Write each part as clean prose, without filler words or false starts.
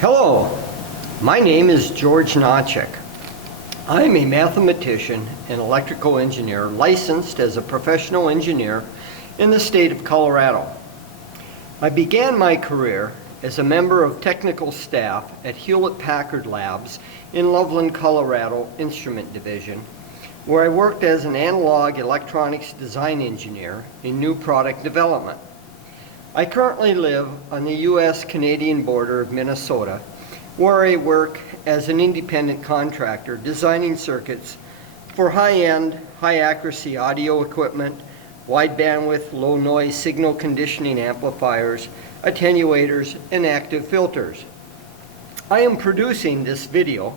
Hello, my name is George Notchik. I am a mathematician and electrical engineer licensed as a professional engineer in the state of Colorado. I began my career as a member of technical staff at Hewlett-Packard Labs in Loveland, Colorado Instrument Division, where I worked as an analog electronics design engineer in new product development. I currently live on the U.S.-Canadian border of Minnesota, where I work as an independent contractor designing circuits for high-end, high-accuracy audio equipment, wide bandwidth, low noise signal conditioning amplifiers, attenuators, and active filters. I am producing this video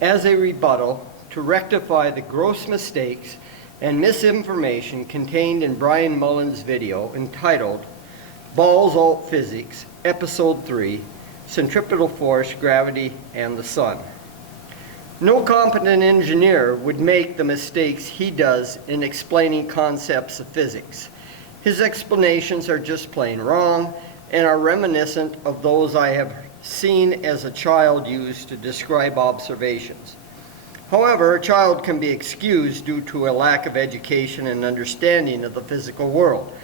as a rebuttal to rectify the gross mistakes and misinformation contained in Brian Mullin's video entitled Balls-Alt Physics, Episode 3, Centripetal Force, Gravity, and the Sun. No competent engineer would make the mistakes he does in explaining concepts of physics. His explanations are just plain wrong and are reminiscent of those I have seen as a child use to describe observations. However, a child can be excused due to a lack of education and understanding of the physical world.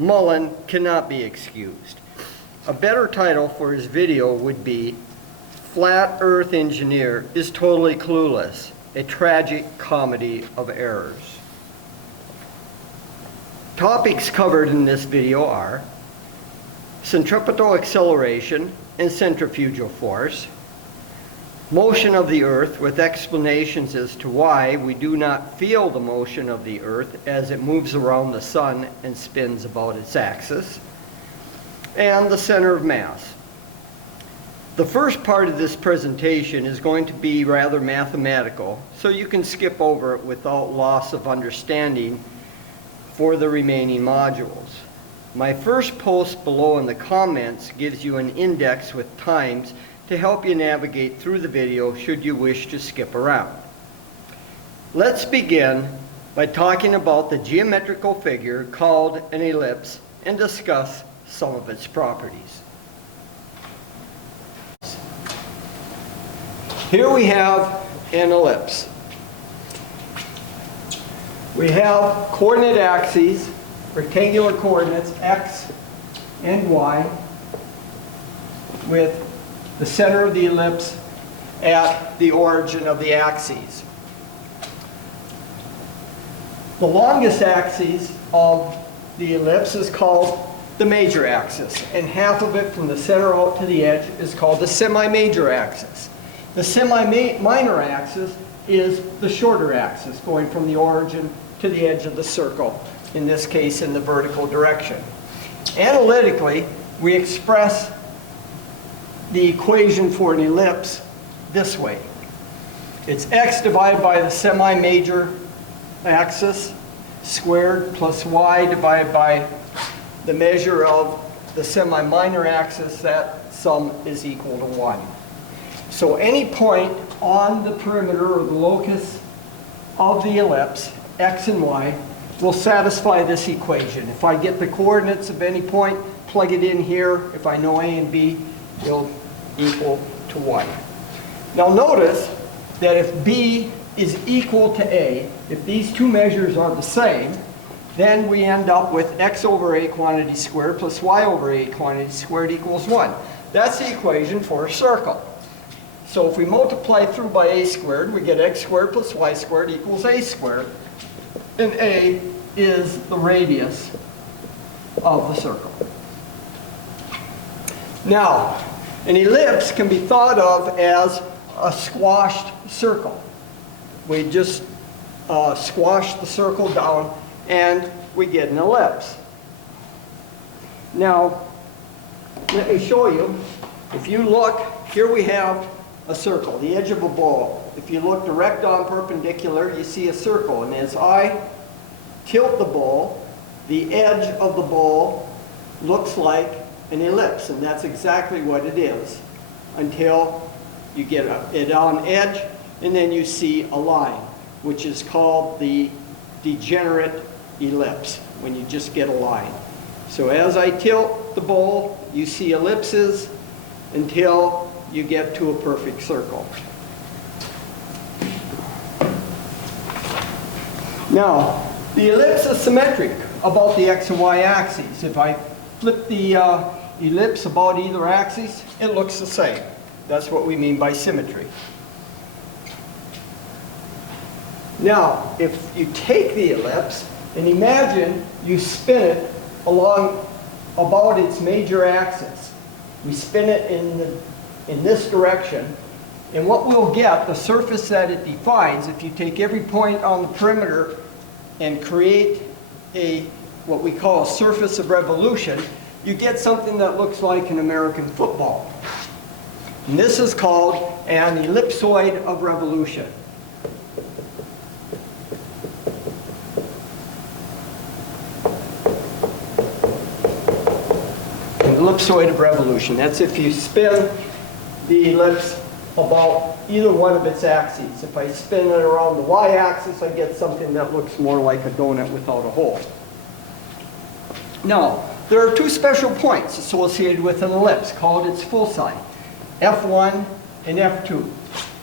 Mullen cannot be excused. A better title for his video would be Flat Earth Engineer is Totally Clueless, a Tragic Comedy of Errors. Topics covered in this video are centripetal acceleration and centrifugal force, motion of the Earth with explanations as to why we do not feel the motion of the Earth as it moves around the Sun and spins about its axis, and the center of mass. The first part of this presentation is going to be rather mathematical, so you can skip over it without loss of understanding for the remaining modules. My first post below in the comments gives you an index with times to help you navigate through the video should you wish to skip around. Let's begin by talking about the geometrical figure called an ellipse and discuss some of its properties. Here we have an ellipse. We have coordinate axes, rectangular coordinates x and y, with the center of the ellipse at the origin of the axes. The longest axis of the ellipse is called the major axis, and half of it from the center out to the edge is called the semi-major axis. The semi-minor axis is the shorter axis, going from the origin to the edge of the circle, in this case in the vertical direction. Analytically, we express the equation for an ellipse this way. It's x divided by the semi-major axis squared plus y divided by the measure of the semi-minor axis. That sum is equal to 1. So any point on the perimeter or the locus of the ellipse, x and y, will satisfy this equation. If I get the coordinates of any point, plug it in here. If I know a and b, it'll equal to 1. Now notice that if b is equal to a, if these two measures are the same, then we end up with x over a quantity squared plus y over a quantity squared equals 1. That's the equation for a circle. So if we multiply through by a squared, we get x squared plus y squared equals a squared. And a is the radius of the circle. Now, an ellipse can be thought of as a squashed circle. We just squash the circle down and we get an ellipse. Now, let me show you. If you look, here we have a circle, the edge of a ball. If you look direct on perpendicular, you see a circle. And as I tilt the ball, the edge of the ball looks like an ellipse, and that's exactly what it is until you get it on edge, and then you see a line, which is called the degenerate ellipse, when you just get a line. So as I tilt the ball, you see ellipses until you get to a perfect circle. Now, the ellipse is symmetric about the x and y axes. If I flip the ellipse about either axis, it looks the same. That's what we mean by symmetry. Now, if you take the ellipse and imagine you spin it along about its major axis. We spin it in this direction, and what we'll get, the surface that it defines, if you take every point on the perimeter and create what we call a surface of revolution, you get something that looks like an American football. And this is called an ellipsoid of revolution. An ellipsoid of revolution. That's if you spin the ellipse about either one of its axes. If I spin it around the y-axis, I get something that looks more like a donut without a hole. Now, there are two special points associated with an ellipse called its foci, F1 and F2.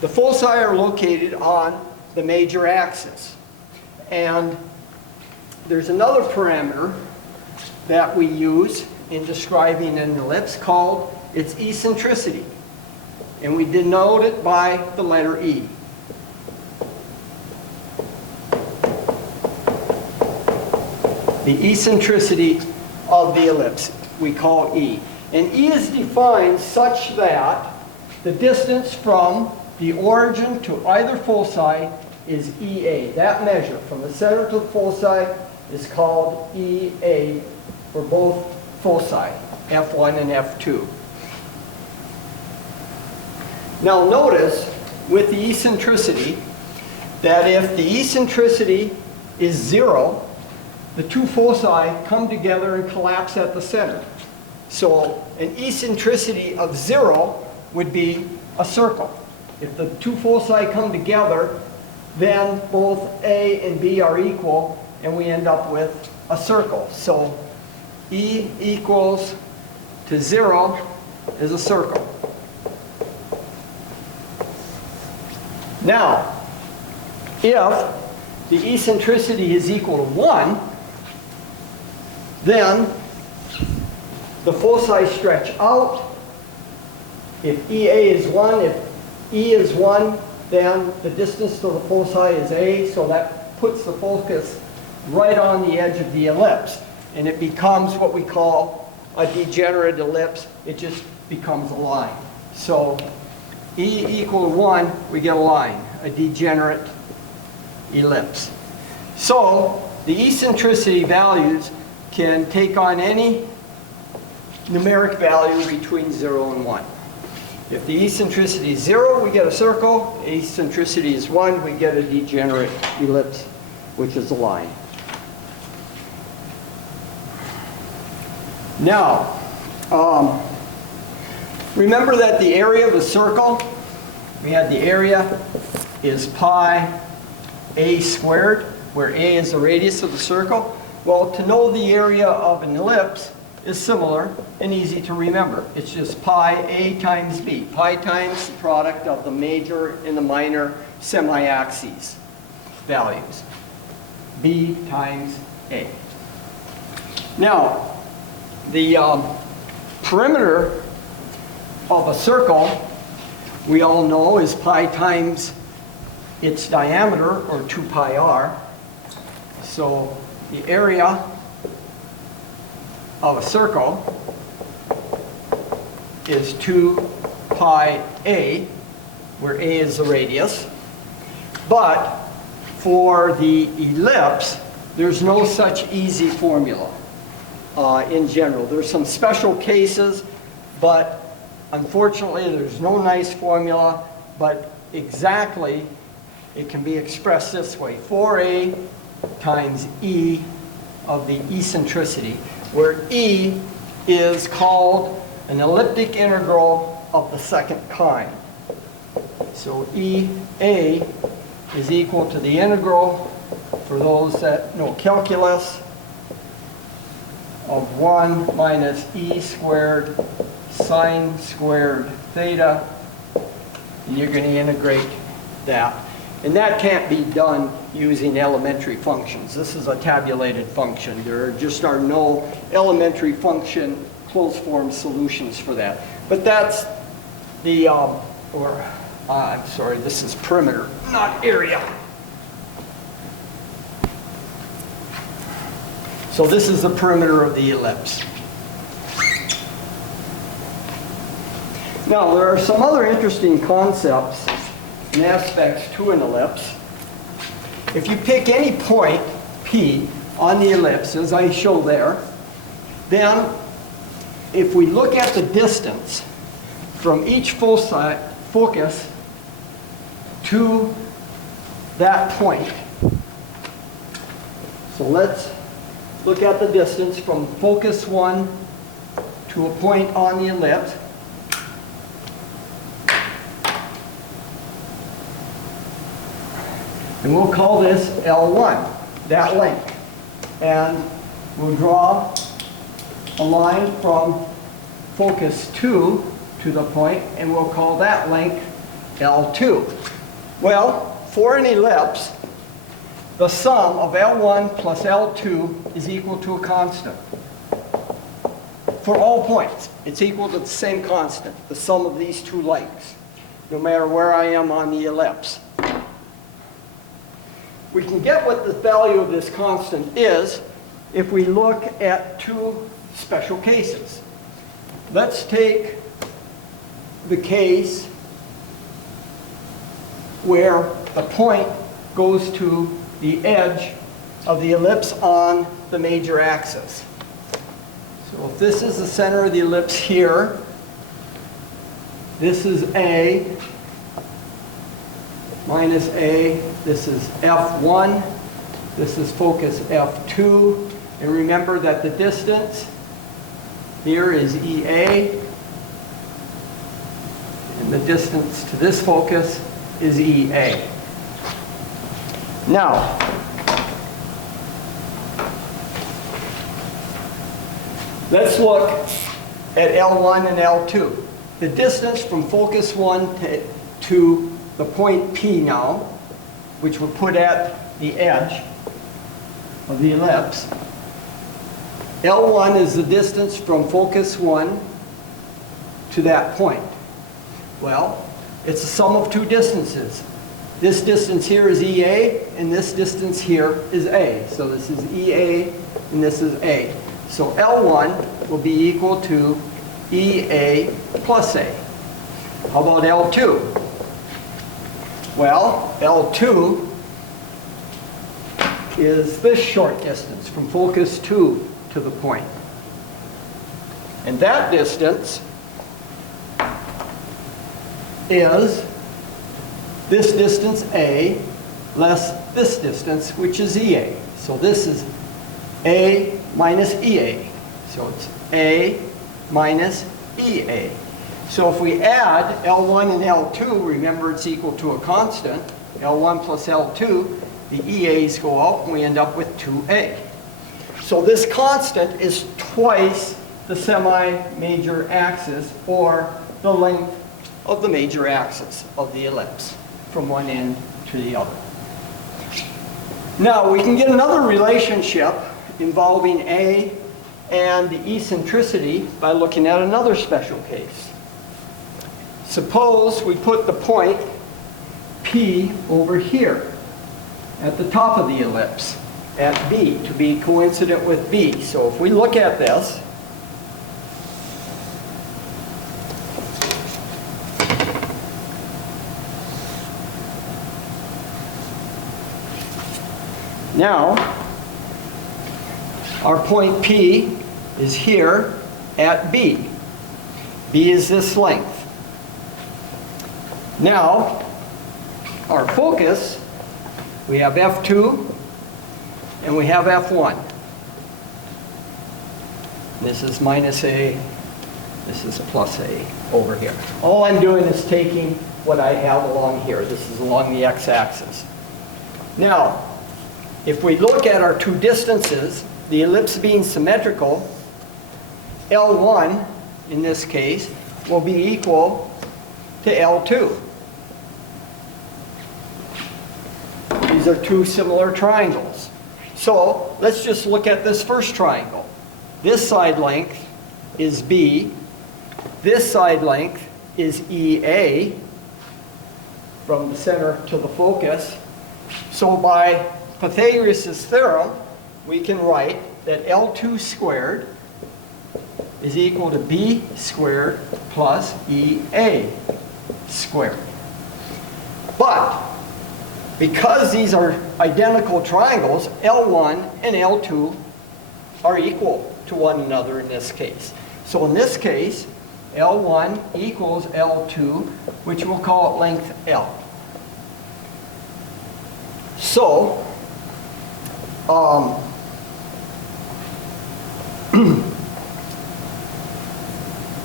The foci are located on the major axis. And there's another parameter that we use in describing an ellipse called its eccentricity. And we denote it by the letter E. The eccentricity of the ellipse we call E. And E is defined such that the distance from the origin to either foci is EA. That measure from the center to the foci is called EA for both foci, F1 and F2. Now notice with the eccentricity that if the eccentricity is 0, the two foci come together and collapse at the center. So an eccentricity of 0 would be a circle. If the two foci come together, then both A and B are equal, and we end up with a circle. So E equals to 0 is a circle. Now, if the eccentricity is equal to 1, then the foci stretch out. If EA is 1, if E is 1, then the distance to the foci is A, so that puts the focus right on the edge of the ellipse. And it becomes what we call a degenerate ellipse. It just becomes a line. So E equal to 1, we get a line, a degenerate ellipse. So the eccentricity values can take on any numeric value between 0 and 1. If the eccentricity is 0, we get a circle. The eccentricity is 1, we get a degenerate ellipse, which is a line. Now, remember that the area of a circle, we had the area is pi a squared, where a is the radius of the circle. Well, to know the area of an ellipse is similar and easy to remember. It's just pi a times b. Pi times the product of the major and the minor semi-axes values. B times a. Now, the perimeter of a circle, we all know, is pi times its diameter, or 2 pi r. So the area of a circle is 2 pi a, where a is the radius. But for the ellipse, there's no such easy formula in general. There's some special cases, but unfortunately there's no nice formula. But exactly, it can be expressed this way: 4a times e of the eccentricity, where e is called an elliptic integral of the second kind. So EA is equal to the integral, for those that know calculus, of 1 minus e squared sine squared theta and you're going to integrate that. And that can't be done using elementary functions. This is a tabulated function. There just are no elementary function closed form solutions for that. But that's the, I'm sorry, this is perimeter, not area. So this is the perimeter of the ellipse. Now, there are some other interesting concepts and aspects to an ellipse. If you pick any point, P, on the ellipse, as I show there, then if we look at the distance from each focus to that point, so let's look at the distance from focus 1 to a point on the ellipse. And we'll call this L1, that length. And we'll draw a line from focus 2 to the point, and we'll call that length L2. Well, for an ellipse, the sum of L1 plus L2 is equal to a constant. For all points, it's equal to the same constant, the sum of these two lengths, no matter where I am on the ellipse. We can get what the value of this constant is if we look at two special cases. Let's take the case where the point goes to the edge of the ellipse on the major axis. So if this is the center of the ellipse here, this is A minus A, this is F1, this is focus F2, and remember that the distance here is EA, and the distance to this focus is EA. Now, let's look at L1 and L2. The distance from focus 1 to the point P now, which we'll put at the edge of the ellipse. L1 is the distance from focus 1 to that point. Well, it's the sum of two distances. This distance here is EA, and this distance here is A. So this is EA, and this is A. So L1 will be equal to EA plus A. How about L2? Well, L2 is this short distance from focus 2 to the point. And that distance is this distance A less this distance, which is EA. So this is A minus EA. So it's A minus EA. So if we add L1 and L2, remember it's equal to a constant, L1 plus L2, the EA's go out and we end up with 2A. So this constant is twice the semi-major axis, or the length of the major axis of the ellipse from one end to the other. Now we can get another relationship involving A and the eccentricity by looking at another special case. Suppose we put the point P over here at the top of the ellipse at B to be coincident with B. So if we look at this, now our point P is here at B. B is this length. Now, our focus, we have F2 and we have F1. This is minus A, this is plus A over here. All I'm doing is taking what I have along here. This is along the x-axis. Now, if we look at our two distances, the ellipse being symmetrical, L1 in this case will be equal to L2. These are two similar triangles. So let's just look at this first triangle. This side length is B. This side length is EA from the center to the focus. So by Pythagoras' theorem, we can write that L2 squared is equal to B squared plus EA squared. But because these are identical triangles, L1 and L2 are equal to one another in this case. So in this case, L1 equals L2, which we'll call it length L. So,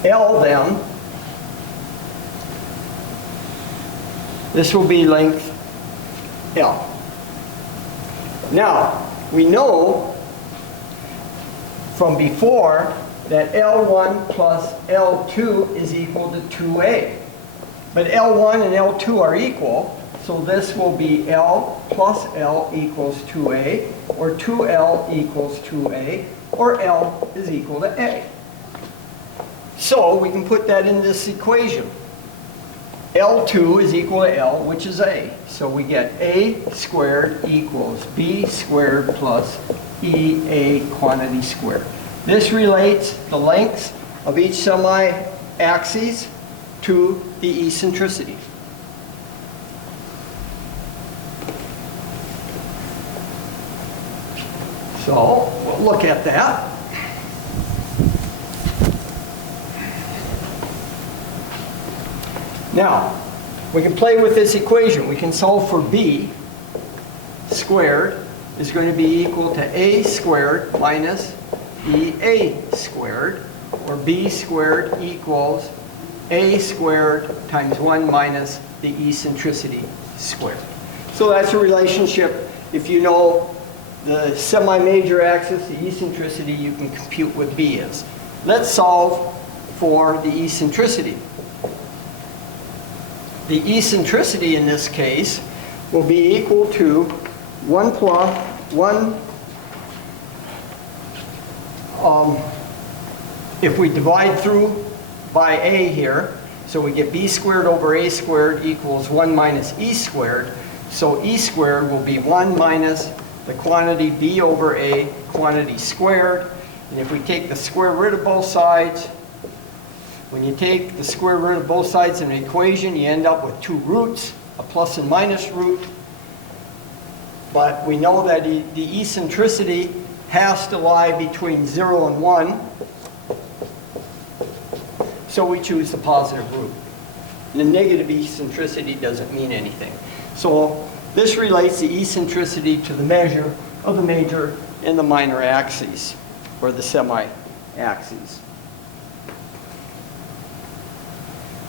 L then, this will be length L. Now, we know from before that L1 plus L2 is equal to 2A. But L1 and L2 are equal, so this will be L plus L equals 2A, or 2L equals 2A, or L is equal to A. So we can put that in this equation. L2 is equal to L, which is A. So we get A squared equals B squared plus EA quantity squared. This relates the lengths of each semi-axis to the eccentricity. So we'll look at that. Now, we can play with this equation. We can solve for B squared is going to be equal to A squared minus EA squared, or B squared equals A squared times 1 minus the eccentricity squared. So that's a relationship. If you know the semi-major axis, the eccentricity, you can compute what B is. Let's solve for the eccentricity. The eccentricity in this case will be equal to 1 plus 1, if we divide through by A here, so we get B squared over A squared equals 1 minus E squared. So E squared will be 1 minus the quantity B over A quantity squared. And if we take the square root of both sides, when you take the square root of both sides in an equation, you end up with two roots, a plus and minus root. But we know that the eccentricity has to lie between 0 and 1. So we choose the positive root. The negative eccentricity doesn't mean anything. So this relates the eccentricity to the measure of the major and the minor axes, or the semi-axes.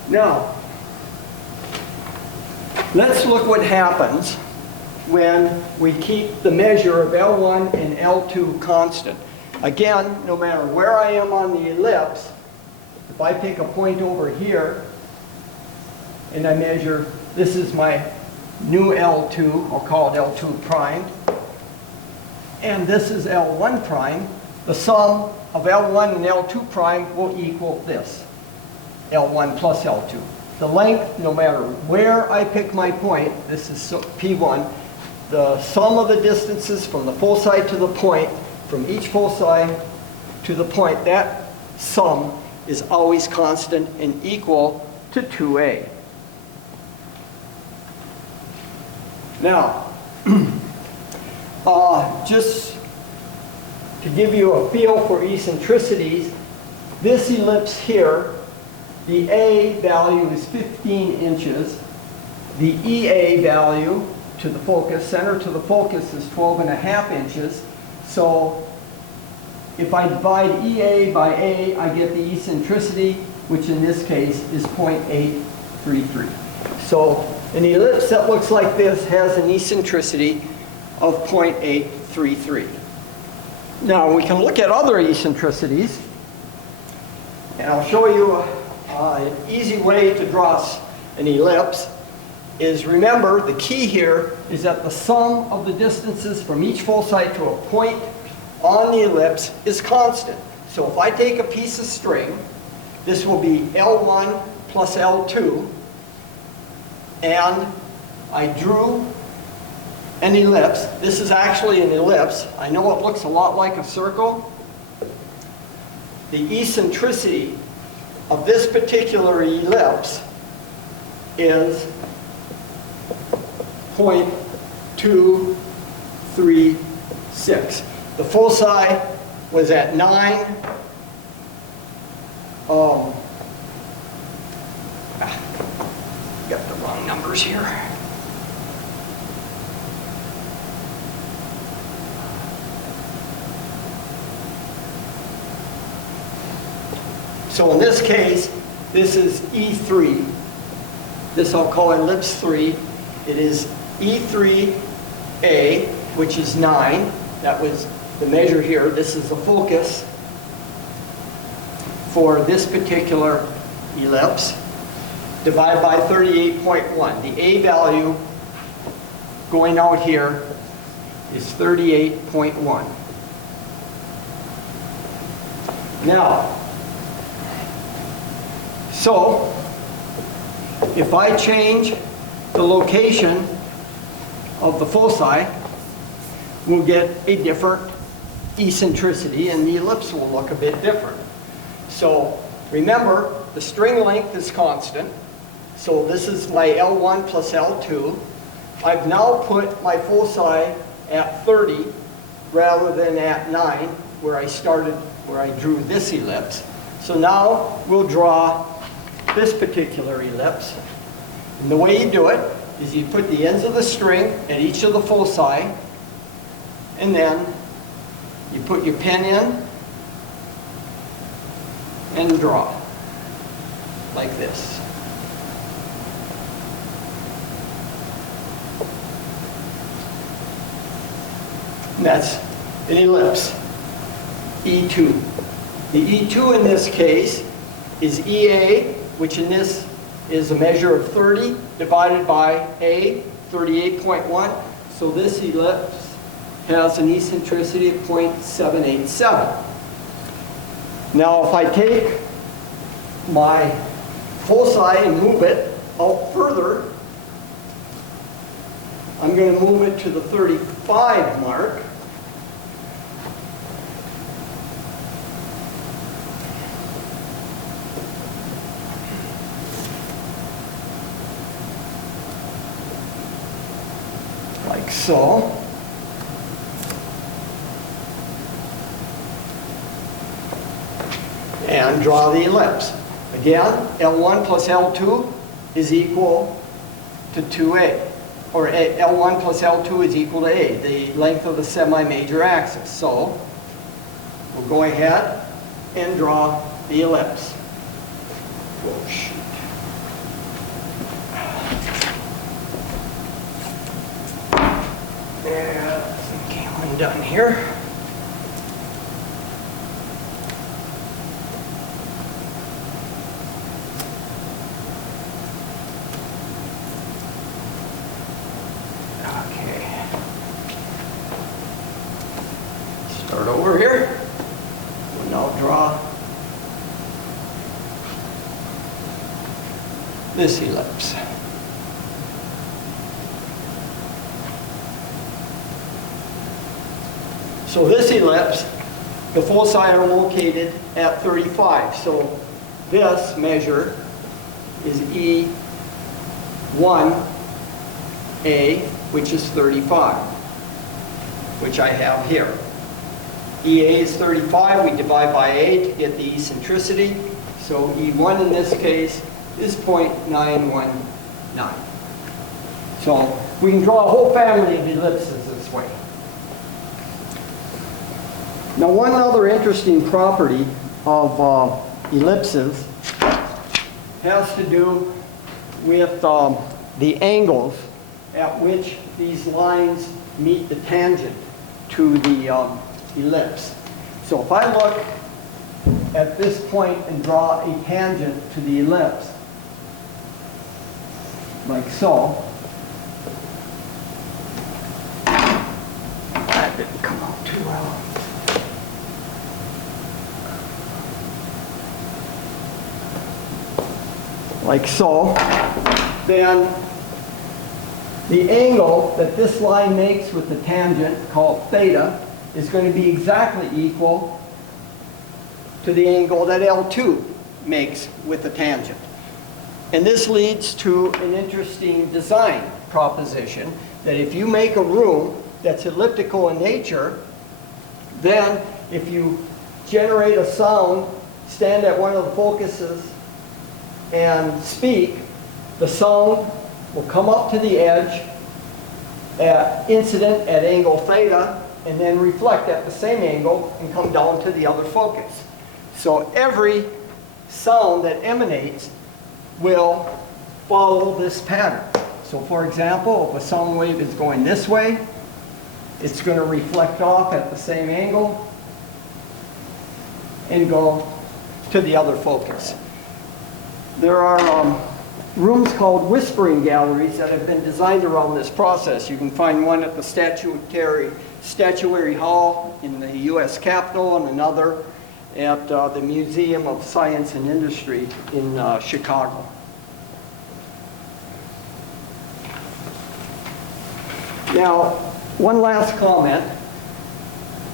Now, let's look what happens when we keep the measure of L1 and L2 constant. Again, no matter where I am on the ellipse, if I pick a point over here and I measure, this is my new L2, I'll call it L2 prime, and this is L1 prime, the sum of L1 and L2 prime will equal this, L1 plus L2. The length, no matter where I pick my point, this is P1, the sum of the distances from the foci to the point, from each foci to the point, that sum is always constant and equal to 2A. Now, just to give you a feel for eccentricities, this ellipse here, the A value is 15 inches. The EA value to the focus, center to the focus, is 12.5 inches. So if I divide EA by A, I get the eccentricity, which in this case is 0.833. So an ellipse that looks like this has an eccentricity of 0.833. Now we can look at other eccentricities, and I'll show you an easy way to draw an ellipse. is, remember, the key here is that the sum of the distances from each foci to a point on the ellipse is constant. So if I take a piece of string, this will be L1 plus L2, and I drew an ellipse. This is actually an ellipse. I know it looks a lot like a circle. The eccentricity of this particular ellipse is 0.236. The foci was at 9. Got the wrong numbers here. So in this case, this is E3. This I'll call ellipse 3. It is E3A, which is 9. That was the measure here. This is the focus for this particular ellipse. Divide by 38.1. The A value going out here is 38.1. Now, so if I change the location of the foci, we'll get a different eccentricity and the ellipse will look a bit different. So remember, the string length is constant. So this is my L1 plus L2. I've now put my foci at 30 rather than at 9 where I started, where I drew this ellipse. So now we'll draw this particular ellipse. And the way you do it is you put the ends of the string at each of the foci, and then you put your pen in and draw like this. And that's an ellipse, E2. The E2 in this case is EA, which in this is a measure of 30 divided by A, 38.1. So this ellipse has an eccentricity of 0.787. Now if I take my foci and move it out further, I'm going to move it to the 35 mark. Like so. And draw the ellipse. Again, L1 plus L2 is equal to 2A. Or L1 plus L2 is equal to A, the length of the semi-major axis. So we'll go ahead and draw the ellipse. Oh, shoot. Okay, I'm done here. Start over here. We'll now draw this ellipse. So this ellipse, the foci are located at 35. So this measure is E1A, which is 35, which I have here. EA is 35, we divide by A to get the eccentricity. So E1 in this case is 0.919. So we can draw a whole family of ellipses this way. Now one other interesting property of ellipses has to do with the angles at which these lines meet the tangent to the ellipse. So if I look at this point and draw a tangent to the ellipse, like so, didn't come out too well. Like so, then the angle that this line makes with the tangent, called theta, is going to be exactly equal to the angle that L2 makes with the tangent. And this leads to an interesting design proposition, that if you make a room that's elliptical in nature, then if you generate a sound, stand at one of the focuses, and speak, the sound will come up to the edge incident at angle theta, and then reflect at the same angle and come down to the other focus. So every sound that emanates will follow this pattern. So for example, if a sound wave is going this way, it's going to reflect off at the same angle and go to the other focus. There are rooms called whispering galleries that have been designed around this process. You can find one at the Statuary Hall in the U.S. Capitol, and another at the Museum of Science and Industry in Chicago. Now, one last comment.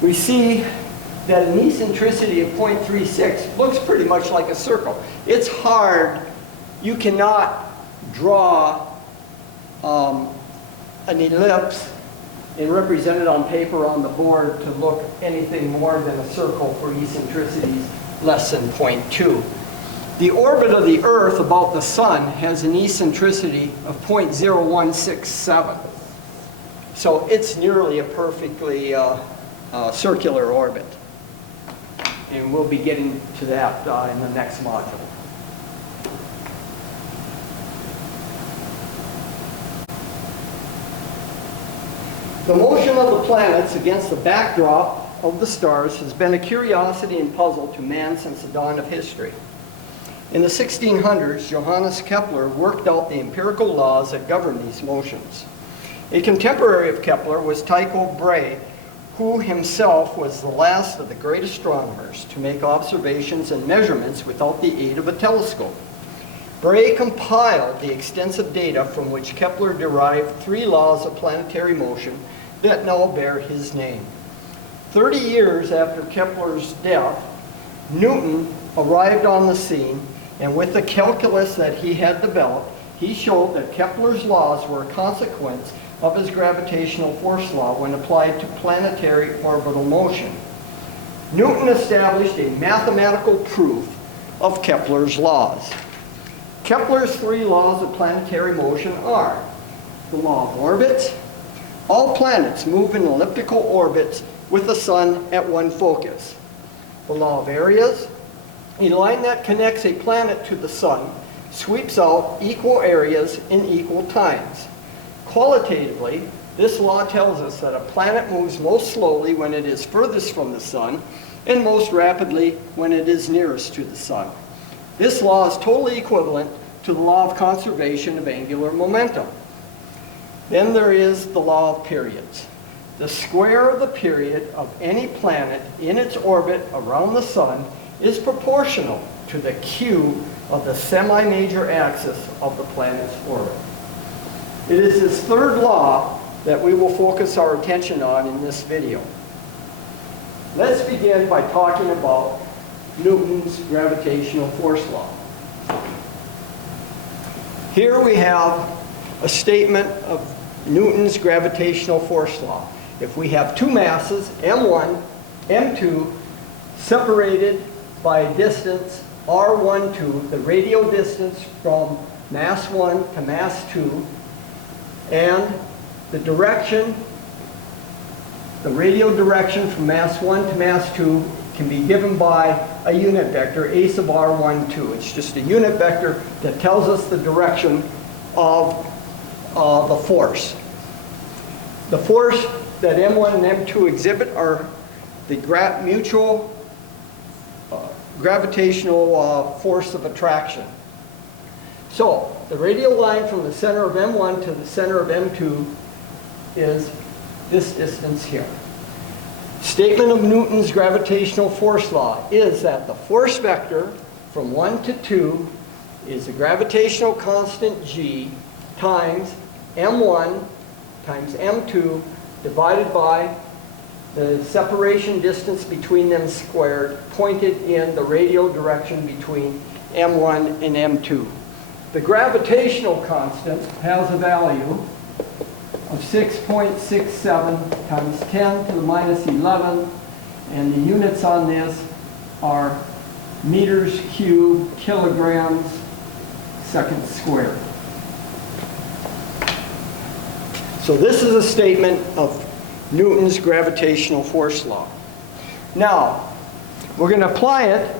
We see that an eccentricity of 0.36 looks pretty much like a circle. It's hard. You cannot draw an ellipse and represent it on paper on the board to look anything more than a circle for eccentricities less than 0.2. The orbit of the Earth about the Sun has an eccentricity of 0.0167. So it's nearly a perfectly circular orbit. And we'll be getting to that in the next module. The motion of the planets against the backdrop of the stars has been a curiosity and puzzle to man since the dawn of history. In the 1600s, Johannes Kepler worked out the empirical laws that govern these motions. A contemporary of Kepler was Tycho Brahe, who himself was the last of the great astronomers to make observations and measurements without the aid of a telescope. Brahe compiled the extensive data from which Kepler derived 3 laws of planetary motion that now bear his name. 30 years after Kepler's death, Newton arrived on the scene, and with the calculus that he had developed, he showed that Kepler's laws were a consequence of his gravitational force law when applied to planetary orbital motion. Newton established a mathematical proof of Kepler's laws. Kepler's 3 laws of planetary motion are the law of orbits. All planets move in elliptical orbits with the sun at one focus. The law of areas. A line that connects a planet to the sun sweeps out equal areas in equal times. Qualitatively, this law tells us that a planet moves most slowly when it is furthest from the sun and most rapidly when it is nearest to the sun. This law is totally equivalent to the law of conservation of angular momentum. Then there is the law of periods. The square of the period of any planet in its orbit around the sun is proportional to the q of the semi-major axis of the planet's orbit. It is this 3rd law that we will focus our attention on in this video. Let's begin by talking about Newton's gravitational force law. Here we have a statement of Newton's gravitational force law. If we have 2 masses, m1, m2, separated by a distance r12, the radial distance from mass 1 to mass 2, and the direction, the radial direction from mass 1 to mass 2 can be given by a unit vector, a sub r12. It's just a unit vector that tells us the direction of the force. The force that m1 and m2 exhibit are the mutual gravitational force of attraction. So, the radial line from the center of m1 to the center of m2 is this distance here. Statement of Newton's gravitational force law is that the force vector from 1 to 2 is the gravitational constant g times m1 times m2 divided by the separation distance between them squared, pointed in the radial direction between m1 and m2. The gravitational constant has a value of 6.67 times 10 to the minus 11, and the units on this are meters cubed, kilograms, seconds squared. So this is a statement of Newton's gravitational force law. Now, we're going to apply it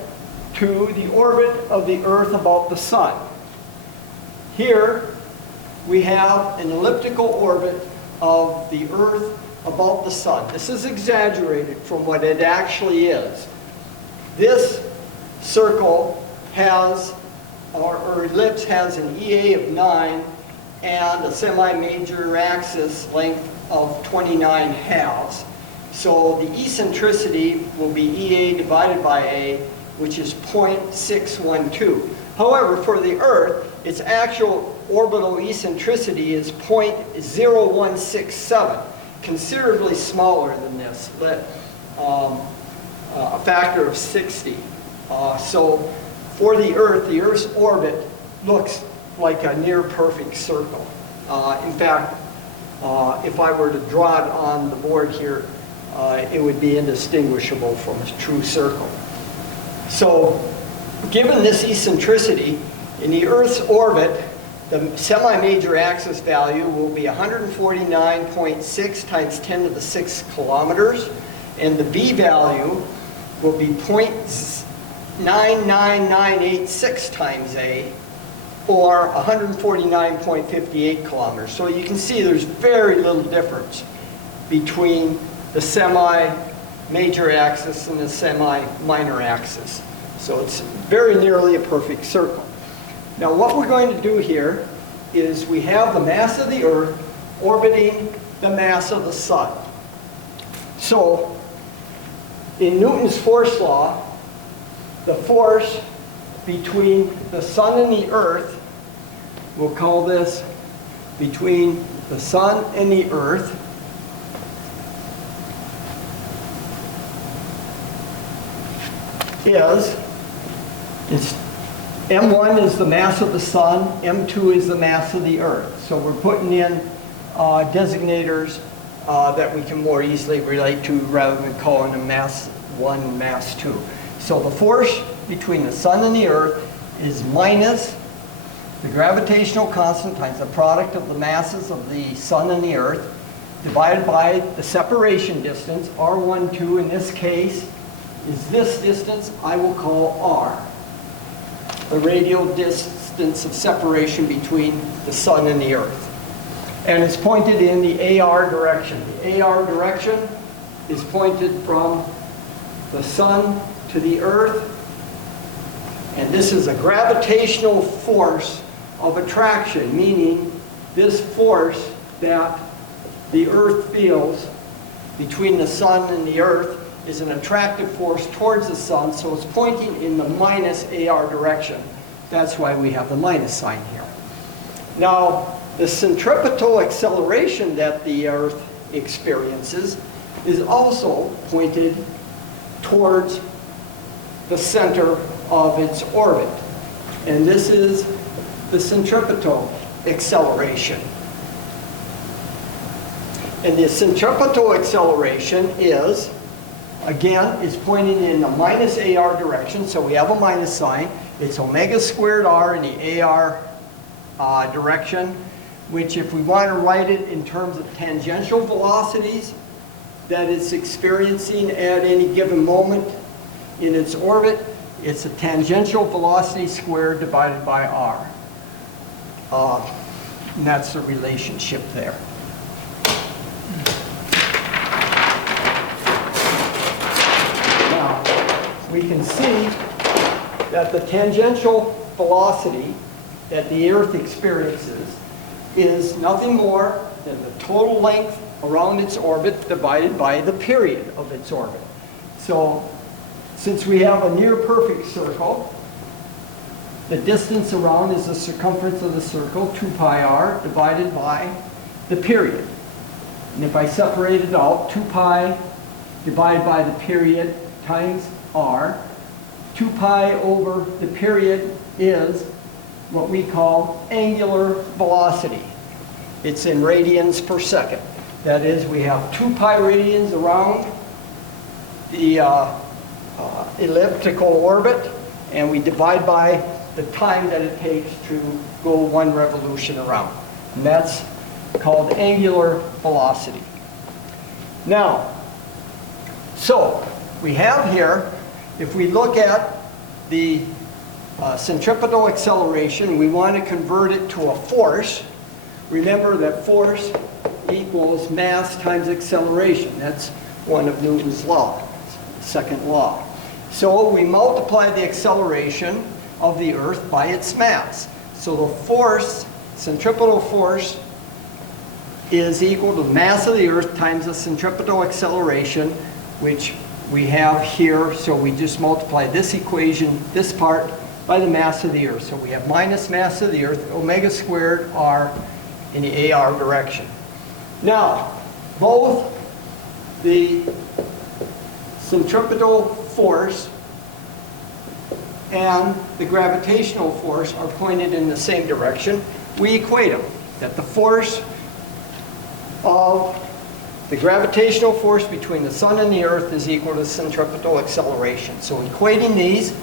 to the orbit of the Earth about the Sun. Here, we have an elliptical orbit of the Earth about the Sun. This is exaggerated from what it actually is. This circle has, or ellipse has an EA of 9 and a semi-major axis length of 29 halves. So the eccentricity will be EA divided by A, which is 0.612. However, for the Earth, its actual orbital eccentricity is 0.0167, considerably smaller than this, a factor of 60. So for the Earth's orbit looks like a near perfect circle. In fact, if I were to draw it on the board here, it would be indistinguishable from a true circle. So given this eccentricity, in the Earth's orbit, the semi-major axis value will be 149.6 times 10 to the 6 kilometers, and the B value will be 0.99986 times A, or 149.58 kilometers. So you can see there's very little difference between the semi-major axis and the semi-minor axis. So it's very nearly a perfect circle. Now what we're going to do here is we have the mass of the Earth orbiting the mass of the Sun. So in Newton's force law, the force between the Sun and the Earth, we'll call this between the Sun and the Earth, is M1 is the mass of the Sun, M2 is the mass of the Earth. So we're putting in designators that we can more easily relate to rather than calling them mass 1 and mass 2. So the force between the Sun and the Earth is minus the gravitational constant times the product of the masses of the Sun and the Earth divided by the separation distance, R12 in this case, is this distance I will call R, the radial distance of separation between the Sun and the Earth. And it's pointed in the AR direction. The AR direction is pointed from the Sun to the Earth, and this is a gravitational force of attraction, meaning this force that the Earth feels between the Sun and the Earth is an attractive force towards the Sun, so it's pointing in the minus AR direction. That's why we have the minus sign here. Now, the centripetal acceleration that the Earth experiences is also pointed towards the center of its orbit. And this is the centripetal acceleration. And the centripetal acceleration is, again, is pointing in the minus AR direction, so we have a minus sign. It's omega squared R in the AR direction, which if we want to write it in terms of tangential velocities that it's experiencing at any given moment in its orbit, it's a tangential velocity squared divided by R. And that's the relationship there. Now, we can see that the tangential velocity that the Earth experiences is nothing more than the total length around its orbit divided by the period of its orbit. So since we have a near perfect circle, the distance around is the circumference of the circle, 2 pi r, divided by the period. And if I separate it out, 2 pi divided by the period times r, 2 pi over the period is what we call angular velocity. It's in radians per second. That is, we have 2 pi radians around the elliptical orbit, and we divide by the time that it takes to go 1 revolution around. And that's called angular velocity. Now, so we have here, if we look at the centripetal acceleration, we want to convert it to a force. Remember that force equals mass times acceleration. That's one of Newton's law, second law. So we multiply the acceleration of the Earth by its mass. So the force, centripetal force, is equal to the mass of the Earth times the centripetal acceleration, which we have here. So we just multiply this equation, this part, by the mass of the Earth. So we have minus mass of the Earth, omega squared r in the AR direction. Now, both the centripetal force and the gravitational force are pointed in the same direction. We equate them, that the force of the gravitational force between the sun and the Earth is equal to centripetal acceleration. So equating these,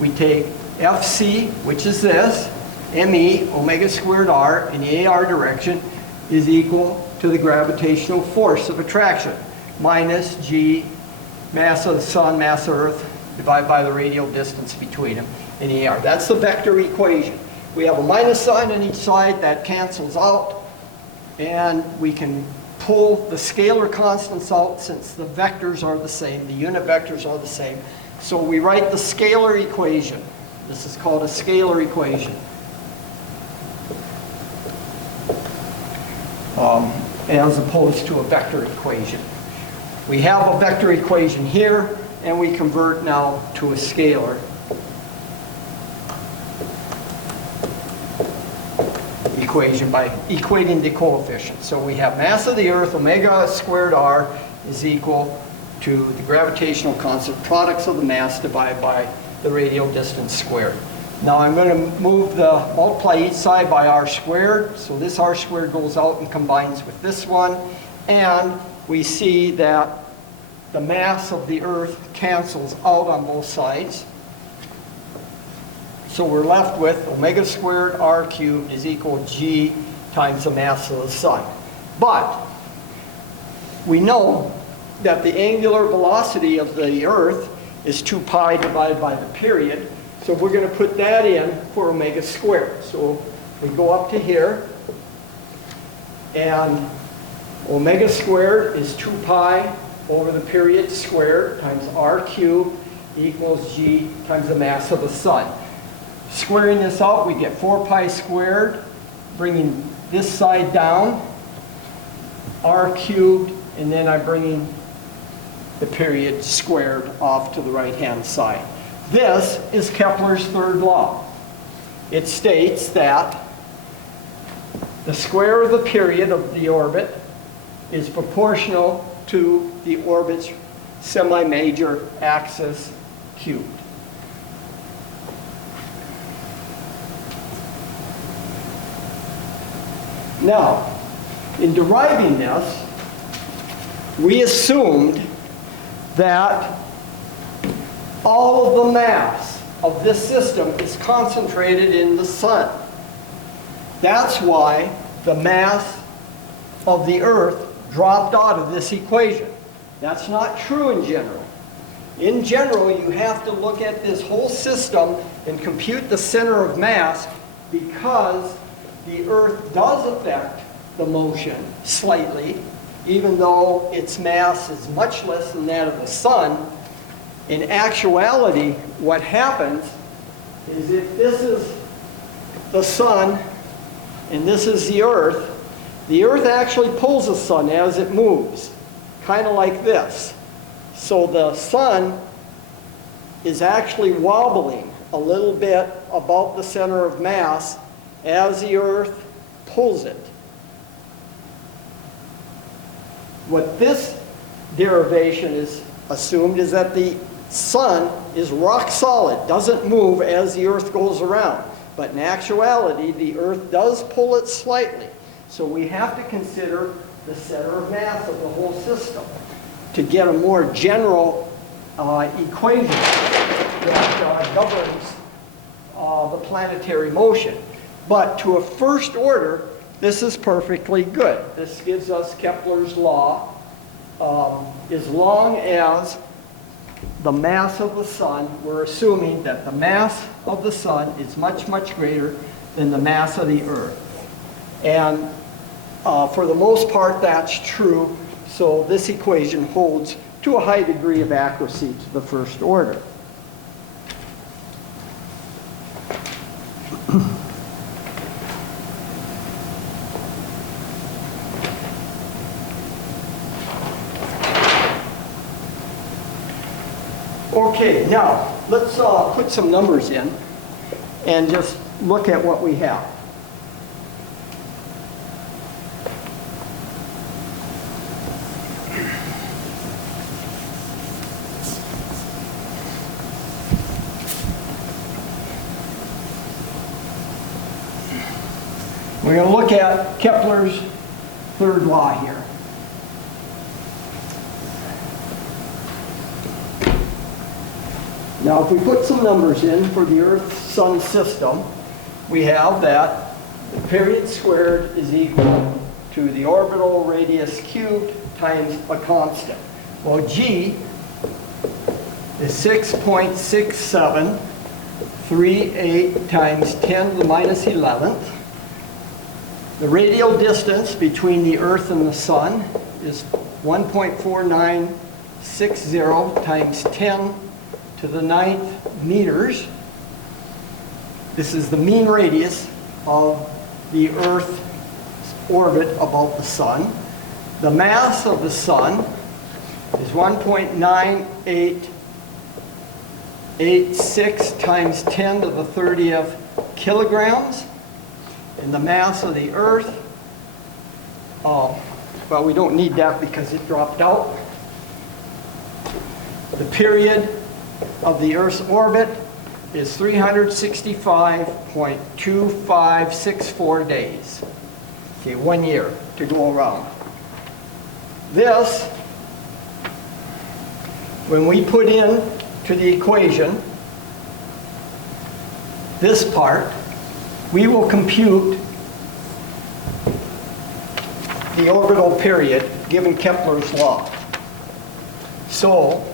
we take Fc, which is this, me, omega squared r in the AR direction, is equal to the gravitational force of attraction, minus g, mass of the sun, mass of Earth, divided by the radial distance between them in the AR. That's the vector equation. We have a minus sign on each side that cancels out, and we can pull the scalar constants out since the vectors are the same, the unit vectors are the same. So we write the scalar equation. This is called a scalar equation. As opposed to a vector equation. We have a vector equation here, and we convert now to a scalar equation by equating the coefficients. So we have mass of the Earth, omega squared r, is equal to the gravitational constant, products of the mass divided by the radial distance squared. Now I'm going to multiply each side by r squared. So this r squared goes out and combines with this one. And we see that the mass of the Earth cancels out on both sides. So we're left with omega squared r cubed is equal to g times the mass of the sun. But we know that the angular velocity of the Earth is 2 pi divided by the period. So we're going to put that in for omega squared. So we go up to here, and omega squared is 2 pi over the period squared times r cubed equals g times the mass of the sun. Squaring this out, we get 4 pi squared, bringing this side down, r cubed, and then I'm bringing the period squared off to the right-hand side. This is Kepler's third law. It states that the square of the period of the orbit is proportional to the orbit's semi-major axis cubed. Now, in deriving this, we assumed that all of the mass of this system is concentrated in the sun. That's why the mass of the Earth dropped out of this equation. That's not true in general. In general, you have to look at this whole system and compute the center of mass, because the Earth does affect the motion slightly, even though its mass is much less than that of the sun. In actuality, what happens is, if this is the sun and this is the Earth, The Earth actually pulls the sun as it moves, kind of like this. So the sun is actually wobbling a little bit about the center of mass as the Earth pulls it. What this derivation is assumed is that the sun is rock solid, doesn't move as the Earth goes around. But in actuality, the Earth does pull it slightly. So we have to consider the center of mass of the whole system to get a more general equation that governs the planetary motion. But to a first order, this is perfectly good. This gives us Kepler's law. As long as the mass of the sun, we're assuming that the mass of the sun is much, much greater than the mass of the Earth. And for the most part, that's true. So this equation holds to a high degree of accuracy to the first order. Okay, now let's put some numbers in and just look at what we have. We're going to look at Kepler's third law here. Now, if we put some numbers in for the Earth-Sun system, we have that the period squared is equal to the orbital radius cubed times a constant. Well, G is 6.6738 times 10 to the minus 11th. The radial distance between the Earth and the Sun is 1.4960 times 10 to the 9th meters. This is the mean radius of the Earth's orbit about the Sun. The mass of the Sun is 1.9886 times 10 to the 30th kilograms. And the mass of the Earth, well, we don't need that because it dropped out. The period of the Earth's orbit is 365.2564 days. Okay, 1 year to go around. This, when we put in to the equation this part, we will compute the orbital period given Kepler's law. So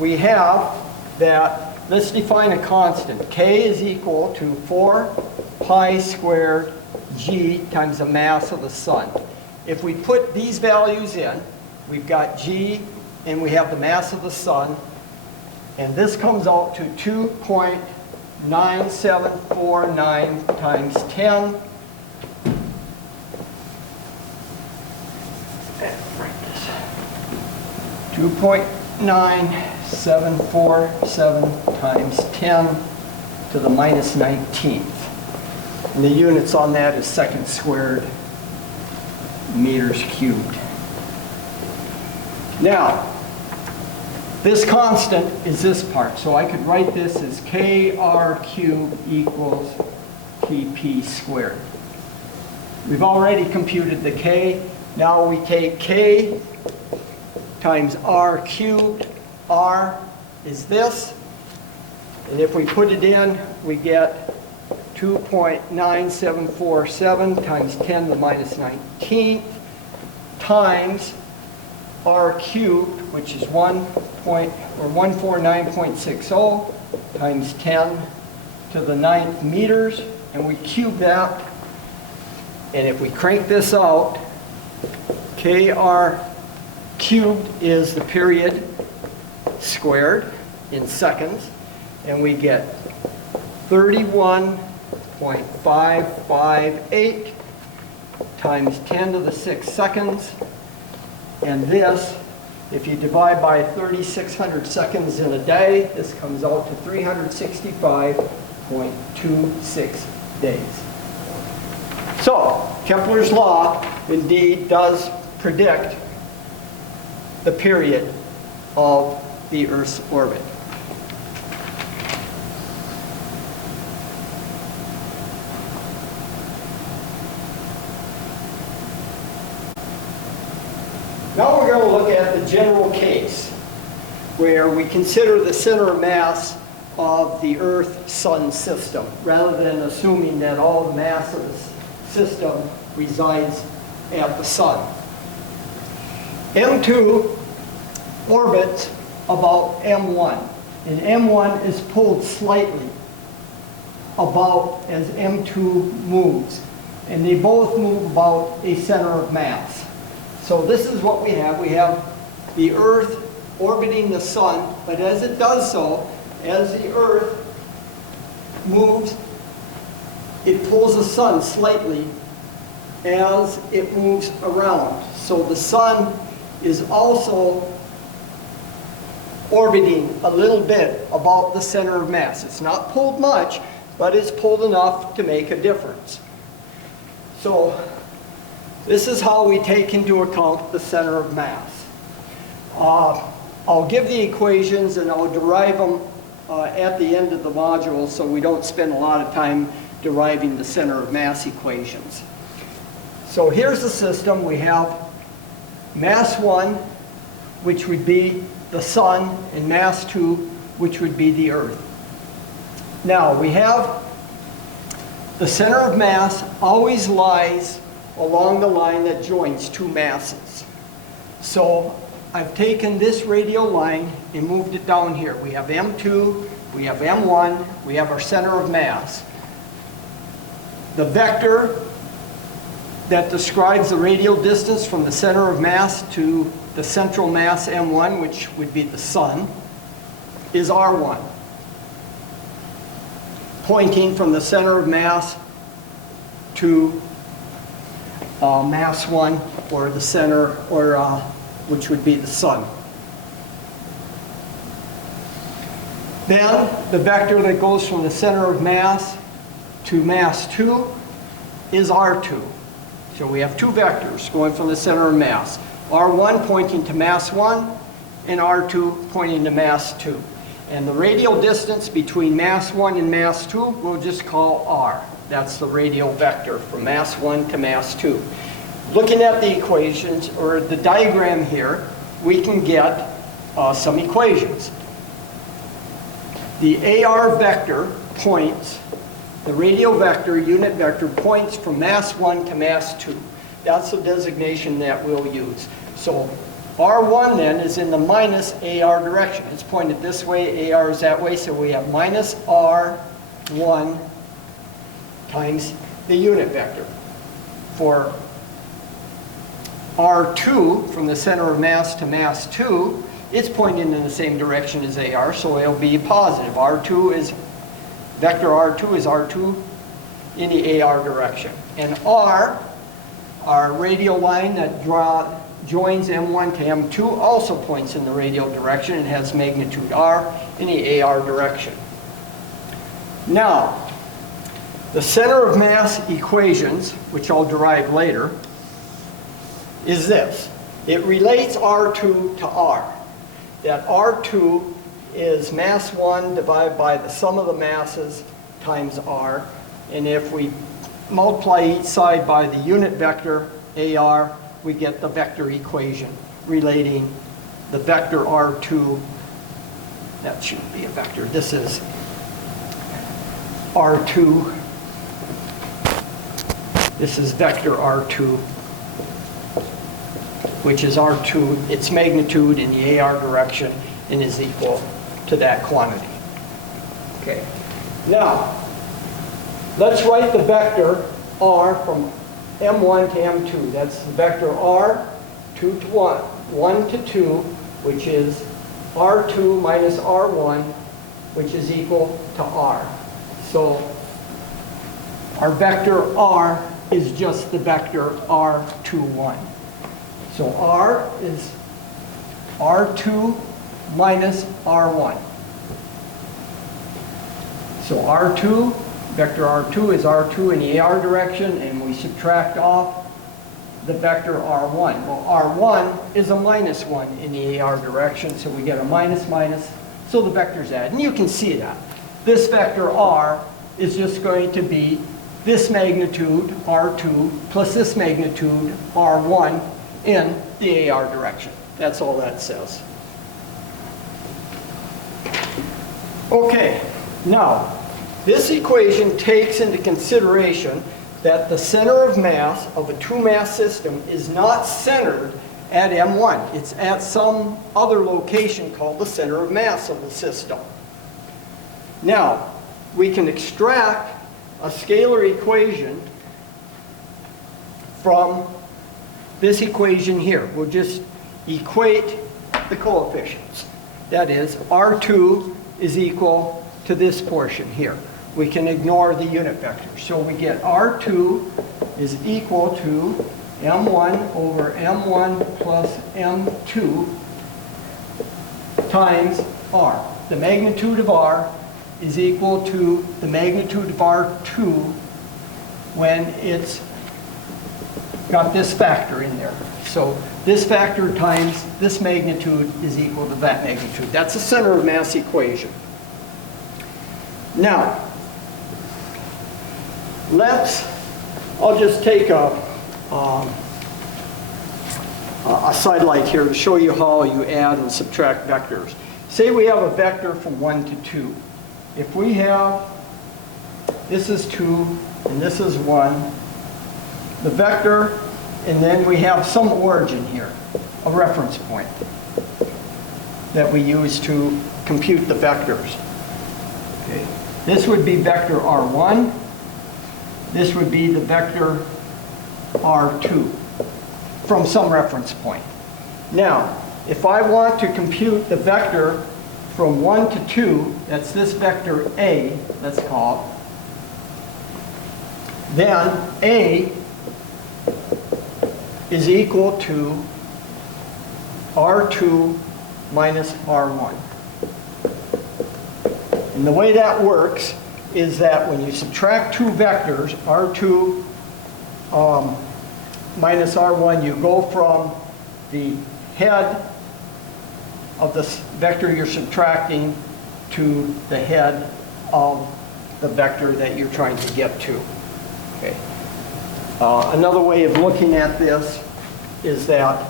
we have that, let's define a constant. K is equal to 4 pi squared G times the mass of the sun. If we put these values in, we've got G and we have the mass of the sun, and this comes out to 2.9749 times 10. Write this. 2.9747 times 10 to the minus 19th. And the units on that is seconds squared meters cubed. Now, this constant is this part. So I could write this as kr cubed equals kp squared. We've already computed the k. Now we take k times r cubed. R is this. And if we put it in, we get 2.9747 times 10 to the minus 19th times r cubed, which is 149.60 times 10 to the 9th meters, and we cube that. And if we crank this out, kr cubed is the period squared in seconds, and we get 31.558 times 10 to the 6 seconds. And this, if you divide by 3,600 seconds in a day, this comes out to 365.26 days. So, Kepler's law indeed does predict the period of the Earth's orbit. Now we're going to look at the general case, where we consider the center of mass of the Earth-Sun system, rather than assuming that all the mass of the system resides at the Sun. M2 orbits about M1, and M1 is pulled slightly about as M2 moves, and they both move about a center of mass. So this is what we have. We have the Earth orbiting the Sun, but as it does so, as the Earth moves, it pulls the Sun slightly as it moves around. So the Sun is also orbiting a little bit about the center of mass. It's not pulled much, but it's pulled enough to make a difference. So this is how we take into account the center of mass. I'll give the equations and I'll derive them at the end of the module, so we don't spend a lot of time deriving the center of mass equations. So here's the system. We have mass 1, which would be the Sun, and mass 2, which would be the Earth. Now we have the center of mass always lies along the line that joins two masses. So I've taken this radial line and moved it down here. We have M2, we have M1, we have our center of mass. The vector that describes the radial distance from the center of mass to the central mass M1, which would be the Sun, is R1, pointing from the center of mass to mass 1, or the center, or which would be the Sun. Then the vector that goes from the center of mass to mass 2 is R2. So we have two vectors going from the center of mass. R1 pointing to mass 1 and R2 pointing to mass 2. And the radial distance between mass 1 and mass 2 we'll just call R. That's the radial vector from mass 1 to mass 2. Looking at the equations, or the diagram here, we can get some equations. The AR vector points, the radial vector, unit vector, points from mass 1 to mass 2. That's the designation that we'll use. So R1 then is in the minus AR direction. It's pointed this way, AR is that way, so we have minus R1 times the unit vector. For R2, from the center of mass to mass 2, it's pointing in the same direction as AR, so it'll be positive. R2 is, vector R2 is R2 in the AR direction. And R, our radial line that joins M1 to M2, also points in the radial direction and has magnitude R in the AR direction. Now, the center of mass equations, which I'll derive later, is this. It relates R2 to R. That R2 is mass 1 divided by the sum of the masses times R. And if we multiply each side by the unit vector, AR, we get the vector equation relating the vector R2. That shouldn't be a vector. This is R2. This is vector R2, which is R2, its magnitude in the AR direction, and is equal to that quantity. Okay. Now, let's write the vector R from M1 to M2. That's the vector R, 2 to 1, 1 to 2, which is R2 minus R1, which is equal to R. So our vector R is just the vector r21. So r is r2 minus r1. So r2, vector r2 is r2 in the AR direction, and we subtract off the vector r1. Well, r1 is a minus 1 in the AR direction, so we get a minus minus, so the vectors add. And you can see that. This vector r is just going to be this magnitude, r2, plus this magnitude, r1, in the AR direction. That's all that says. Okay, now, this equation takes into consideration that the center of mass of a two-mass system is not centered at M1. It's at some other location called the center of mass of the system. Now, we can extract a scalar equation from this equation here. We'll just equate the coefficients. That is, R2 is equal to this portion here. We can ignore the unit vector. So we get R2 is equal to M1 over M1 plus M2 times R. The magnitude of R is equal to the magnitude of R2 when it's got this factor in there. So this factor times this magnitude is equal to that magnitude. That's the center of mass equation. Now, I'll just take a sidelight here to show you how you add and subtract vectors. Say we have a vector from 1 to 2. If we have, this is 2 and this is 1, the vector, and then we have some origin here, a reference point that we use to compute the vectors. Okay. This would be vector R1. This would be the vector R2 from some reference point. Now, if I want to compute the vector from 1 to 2, that's this vector A, let's call it, then A is equal to R2 minus R1. And the way that works is that when you subtract two vectors, R2 minus R1, you go from the head of the vector you're subtracting to the head of the vector that you're trying to get to. Okay. Another way of looking at this is that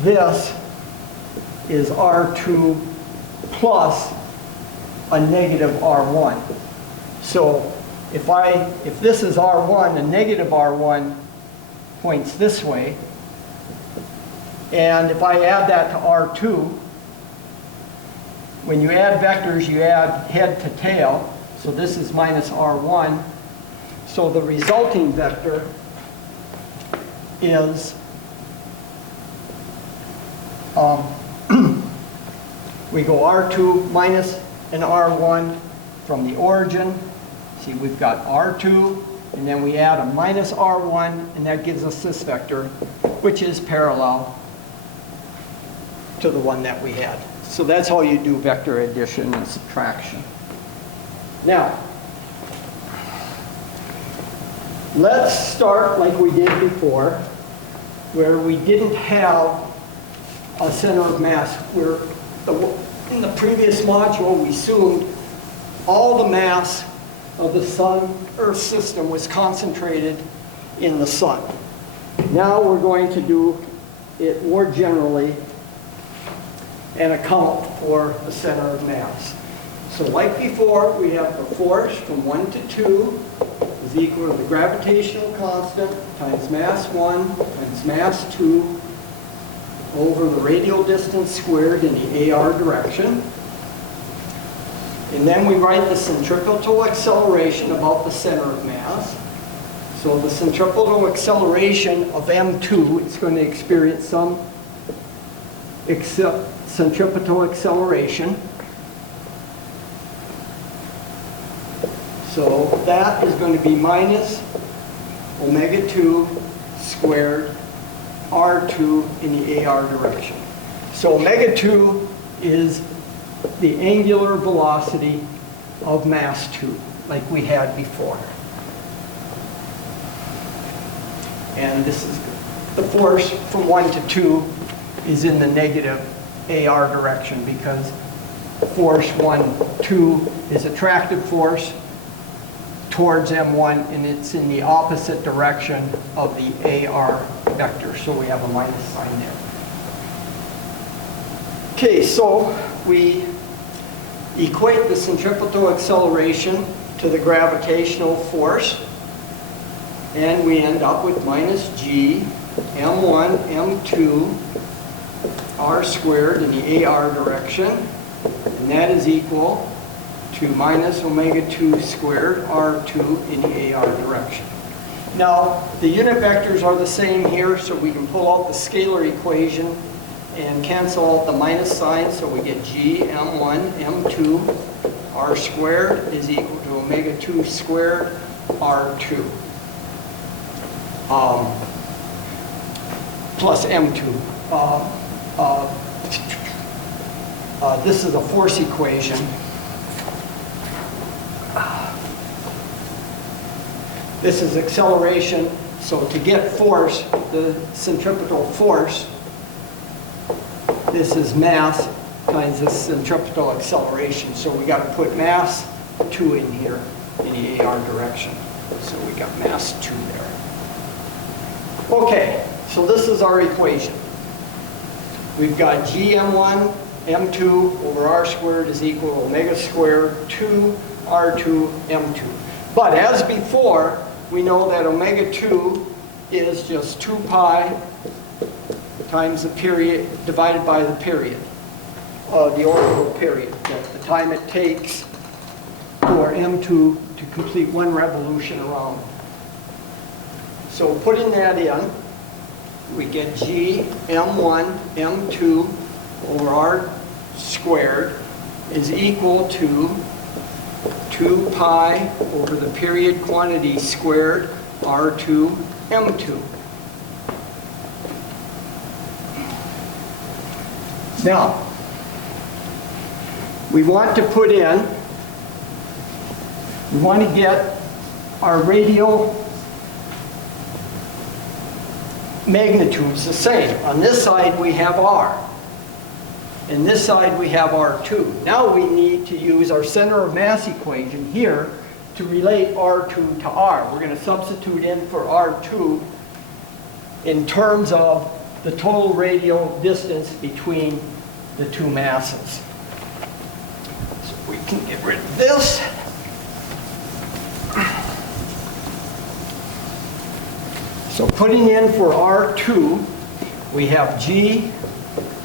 this is R2 plus a negative R1. So if this is R1, a negative R1 points this way, and if I add that to R2, when you add vectors, you add head to tail, so this is minus R1, so the resulting vector is we go R2 minus an R1 from the origin. See, we've got R2, and then we add a minus R1, and that gives us this vector, which is parallel to the one that we had. So that's how you do vector addition and subtraction. Now, let's start like we did before, where we didn't have a center of mass. In the previous module, we assumed all the mass of the Sun-Earth system was concentrated in the Sun. Now we're going to do it more generally and account for the center of mass. So like before, we have the force from 1 to 2 is equal to the gravitational constant times mass 1 times mass 2 over the radial distance squared in the AR direction. And then we write the centripetal acceleration about the center of mass. So the centripetal acceleration of M2 is going to experience some centripetal acceleration. So that is going to be minus omega 2 squared r2 in the AR direction. So omega 2 is the angular velocity of mass 2, like we had before. And this is the force from 1 to 2 is in the negative AR direction because force 1, 2 is attractive force towards M1, and it's in the opposite direction of the AR vector. So we have a minus sign there. Okay, so we equate the centripetal acceleration to the gravitational force, and we end up with minus g m1 m2 r squared in the AR direction, and that is equal to minus omega 2 squared r2 in the AR direction. Now, the unit vectors are the same here, so we can pull out the scalar equation and cancel out the minus sign, so we get g m1 m2 r squared is equal to omega 2 squared r2 plus m2. This is a force equation. This is acceleration, so to get force, the centripetal force, this is mass times the centripetal acceleration. So we got to put mass 2 in here in the AR direction. So we got mass 2 there. Okay, so this is our equation. We've got g m1 m2 over r squared is equal to omega squared 2 r2 m2. But as before, we know that omega 2 is just 2 pi times the period divided by the period, the orbital period, the time it takes for M2 to complete one revolution around. So putting that in, we get g m1 m2 over r squared is equal to 2 pi over the period quantity squared r2 m2. Now, we want to put in, we want to get our radial magnitudes the same. On this side we have r. And this side we have r2. Now we need to use our center of mass equation here to relate r2 to r. We're going to substitute in for r2 in terms of the total radial distance between the two masses. So we can get rid of this. So putting in for r2, we have g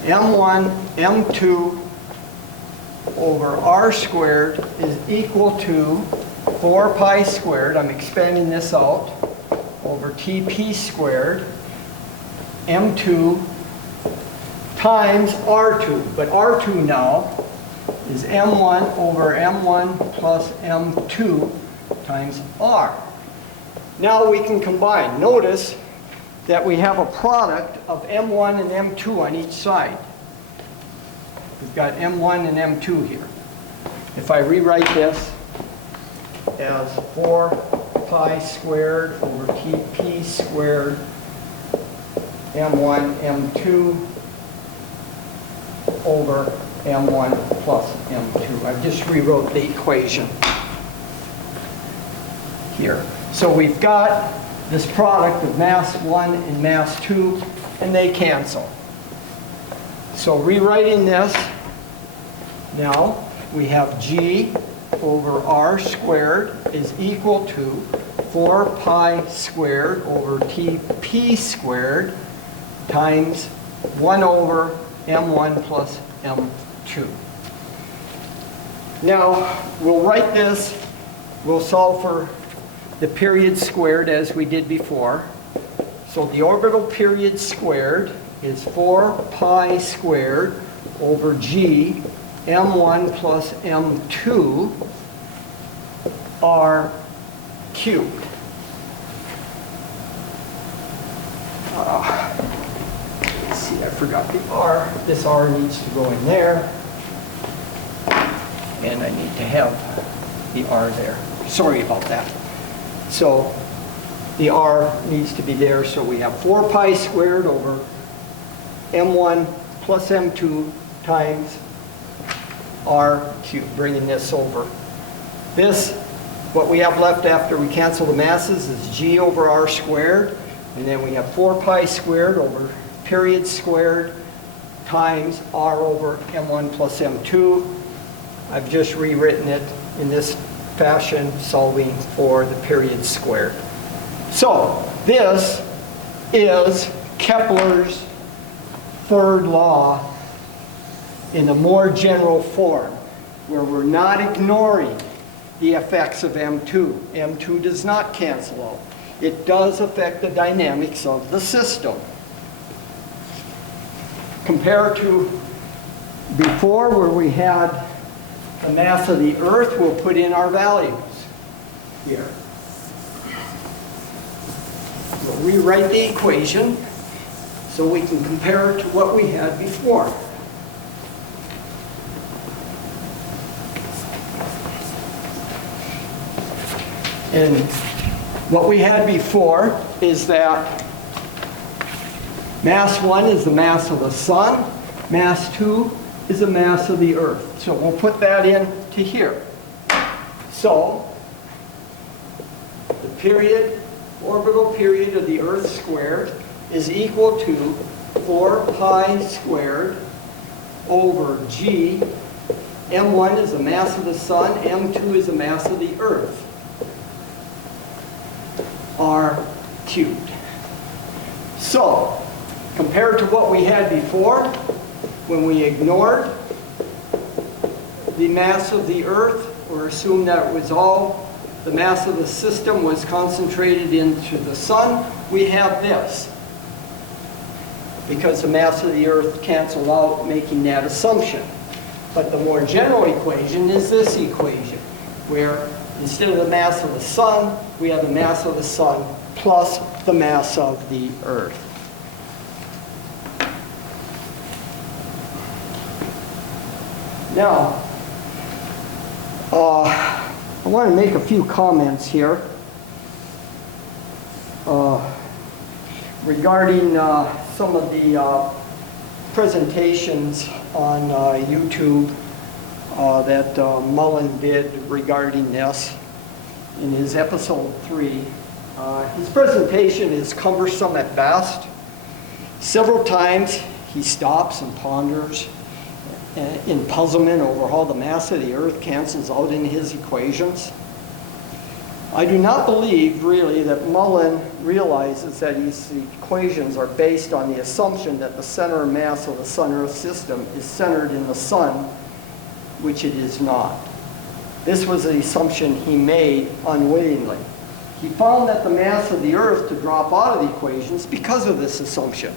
m1 m2 over r squared is equal to 4 pi squared, I'm expanding this out, over tp squared m2 times r2. But r2 now is m1 over m1 plus m2 times r. Now we can combine. Notice that we have a product of m1 and m2 on each side. We've got m1 and m2 here. If I rewrite this as 4 pi squared over tp squared m1 m2 over m1 plus m2. I just rewrote the equation here. So we've got this product of mass 1 and mass 2, and they cancel. So rewriting this, now we have g over r squared is equal to 4 pi squared over tp squared times 1 over m1 plus m2. Now we'll write this, we'll solve for the period squared as we did before. So the orbital period squared is 4 pi squared over g m1 plus m2 r cubed. Let's see, I forgot the R. This R needs to go in there. And I need to have the R there. Sorry about that. So the R needs to be there, so we have 4 pi squared over m1 plus m2 times r cubed, bringing this over. This, what we have left after we cancel the masses, is g over r squared, and then we have 4 pi squared over period squared times r over m1 plus m2. I've just rewritten it in this fashion, solving for the period squared. So this is Kepler's third law in a more general form, where we're not ignoring the effects of M2. M2 does not cancel out. It does affect the dynamics of the system. Compared to before, where we had the mass of the Earth, we'll put in our values here. We'll rewrite the equation so we can compare it to what we had before. And what we had before is that mass 1 is the mass of the Sun, mass 2 is the mass of the Earth. So we'll put that in to here. So the period, orbital period of the Earth squared is equal to 4 pi squared over g. m1 is the mass of the Sun, m2 is the mass of the Earth, r cubed. So compared to what we had before, when we ignored the mass of the Earth, or assumed that it was all, the mass of the system was concentrated into the Sun, we have this. Because the mass of the Earth canceled out, making that assumption. But the more general equation is this equation, where instead of the mass of the Sun, we have the mass of the Sun plus the mass of the Earth. Now, I want to make a few comments here regarding some of the presentations on YouTube that Mullen did regarding this in his episode 3. His presentation is cumbersome at best. Several times he stops and ponders in puzzlement over how the mass of the Earth cancels out in his equations. I do not believe, really, that Mullen realizes that his equations are based on the assumption that the center mass of the Sun-Earth system is centered in the Sun, which it is not. This was the assumption he made unwittingly. He found that the mass of the Earth to drop out of the equations because of this assumption,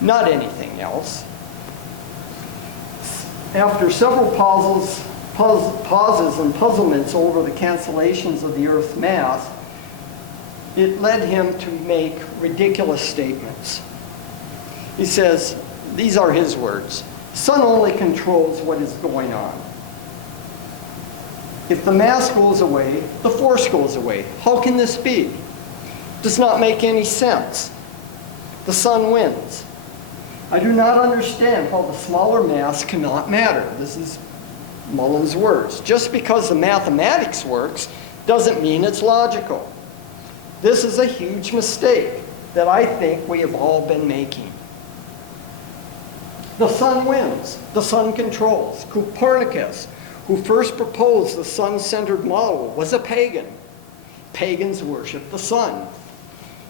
not anything else. After several pauses and puzzlements over the cancellations of the Earth's mass, it led him to make ridiculous statements. He says, these are his words, "Sun only controls what is going on. If the mass goes away, the force goes away. How can this be? Does not make any sense. The Sun wins. I do not understand how the smaller mass cannot matter." This is Mullen's words. "Just because the mathematics works doesn't mean it's logical. This is a huge mistake that I think we have all been making. The Sun wins. The Sun controls. Copernicus, who first proposed the Sun-centered model, was a pagan. Pagans worship the Sun."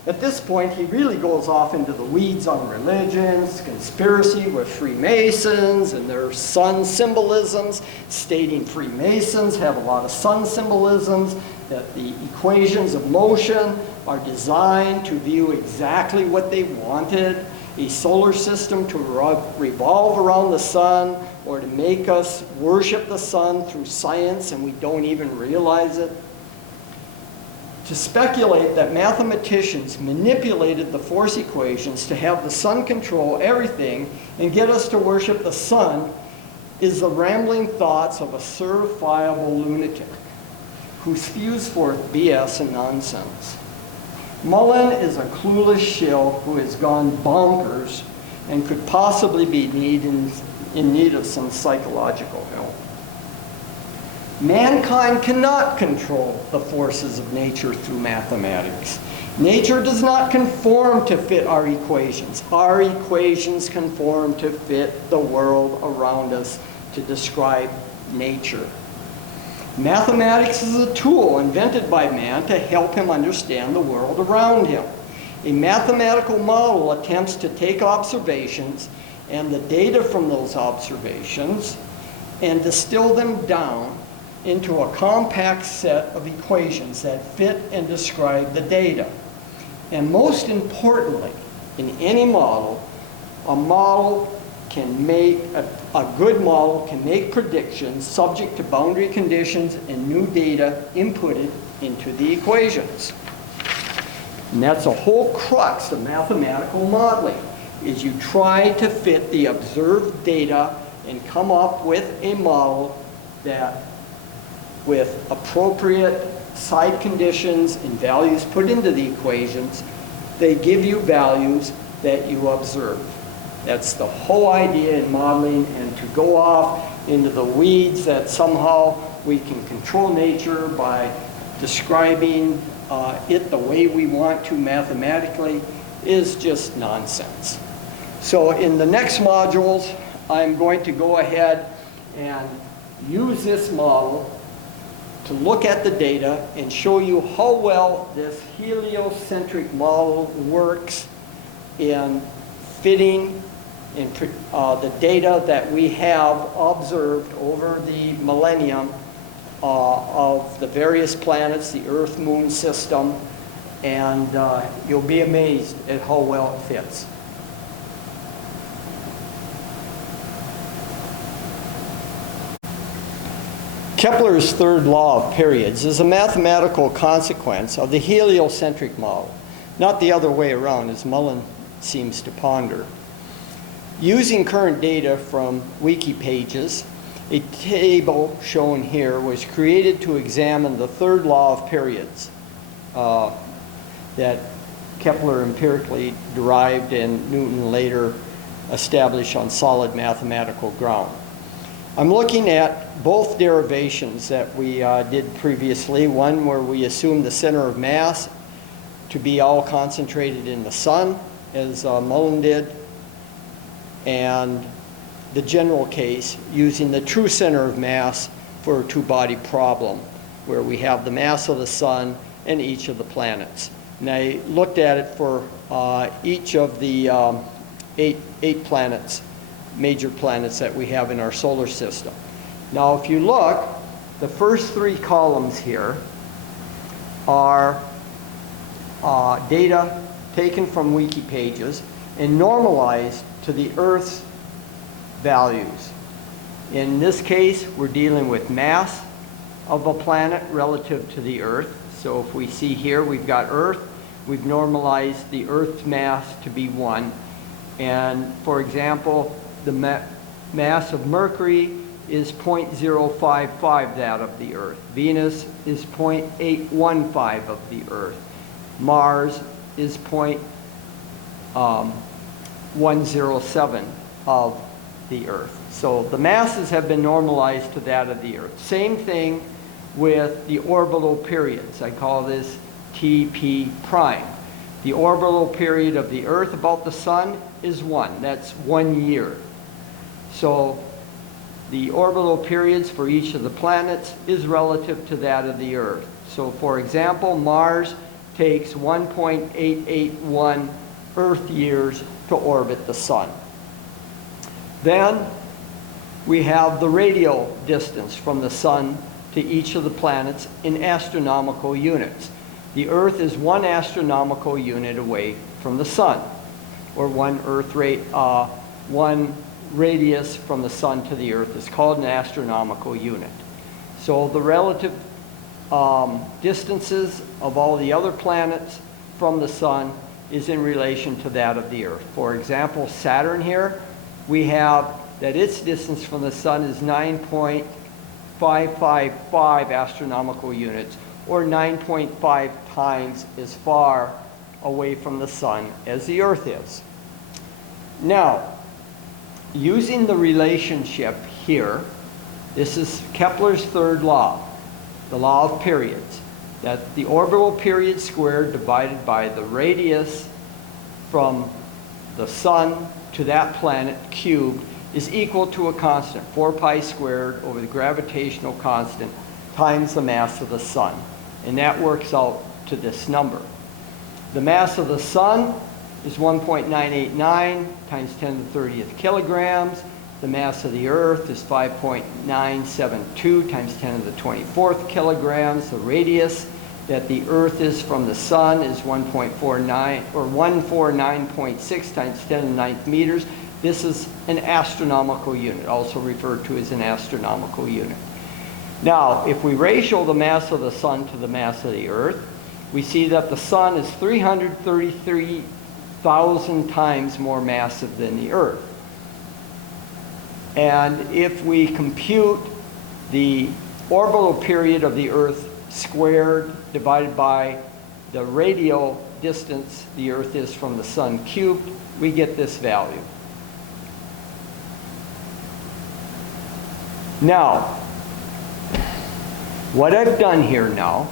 At this point, he really goes off into the weeds on religions, conspiracy with Freemasons and their sun symbolisms, stating Freemasons have a lot of sun symbolisms, that the equations of motion are designed to view exactly what they wanted, a solar system to revolve around the Sun, or to make us worship the Sun through science and we don't even realize it. to speculate that mathematicians manipulated the force equations to have the sun control everything and get us to worship the sun is the rambling thoughts of a certifiable lunatic who spews forth BS and nonsense. Mullen is a clueless shill who has gone bonkers and could possibly be in need of some psychological help. Mankind cannot control the forces of nature through mathematics. Nature does not conform to fit our equations. Our equations conform to fit the world around us to describe nature. Mathematics is a tool invented by man to help him understand the world around him. A mathematical model attempts to take observations and the data from those observations and distill them down into a compact set of equations that fit and describe the data. And most importantly, in any model, a good model can make predictions subject to boundary conditions and new data inputted into the equations. And that's the whole crux of mathematical modeling, is you try to fit the observed data and come up with a model that, with appropriate side conditions and values put into the equations, they give you values that you observe. That's the whole idea in modeling, and to go off into the weeds that somehow we can control nature by describing it the way we want to mathematically is just nonsense. So in the next modules, I'm going to go ahead and use this model to look at the data and show you how well this heliocentric model works in fitting in the data that we have observed over the millennium of the various planets, the Earth, Moon system, and you'll be amazed at how well it fits. Kepler's third law of periods is a mathematical consequence of the heliocentric model, not the other way around, as Mullen seems to ponder. Using current data from wiki pages, a table shown here was created to examine the third law of periods that Kepler empirically derived and Newton later established on solid mathematical ground. I'm looking at both derivations that we did previously, one where we assumed the center of mass to be all concentrated in the sun, as Mullen did, and the general case using the true center of mass for a two-body problem, where we have the mass of the sun and each of the planets. And I looked at it for each of the eight planets, major planets that we have in our solar system. Now, if you look, the first three columns here are data taken from wiki pages and normalized to the Earth's values. In this case, we're dealing with mass of a planet relative to the Earth. So if we see here, we've got Earth. We've normalized the Earth's mass to be 1. And for example, the mass of Mercury is 0.055 that of the Earth. Venus is 0.815 of the Earth. Mars is 0.107 of the Earth. So the masses have been normalized to that of the Earth. Same thing with the orbital periods. I call this TP prime. The orbital period of the Earth about the sun is 1. That's 1 year. So the orbital periods for each of the planets is relative to that of the Earth. So for example, Mars takes 1.881 Earth years to orbit the sun. Then we have the radial distance from the sun to each of the planets in astronomical units. The Earth is 1 astronomical unit away from the sun, or one radius from the sun to the Earth is called an astronomical unit. So the relative distances of all the other planets from the sun is in relation to that of the Earth. For example, Saturn here, we have that its distance from the sun is 9.555 astronomical units, or 9.5 times as far away from the sun as the Earth is. Now, using the relationship here, this is Kepler's third law, the law of periods, that the orbital period squared divided by the radius from the sun to that planet cubed is equal to a constant, 4 pi squared over the gravitational constant times the mass of the sun. And that works out to this number. The mass of the sun is 1.989 times 10 to the 30th kilograms. The mass of the Earth is 5.972 times 10 to the 24th kilograms. The radius that the Earth is from the sun is 1.49 or 149.6 times 10 to the 9th meters. This is an astronomical unit, also referred to as an astronomical unit. Now, if we ratio the mass of the sun to the mass of the Earth, we see that the sun is 333,000 times more massive than the Earth. And if we compute the orbital period of the Earth squared divided by the radial distance the Earth is from the sun cubed, we get this value. Now, what I've done here now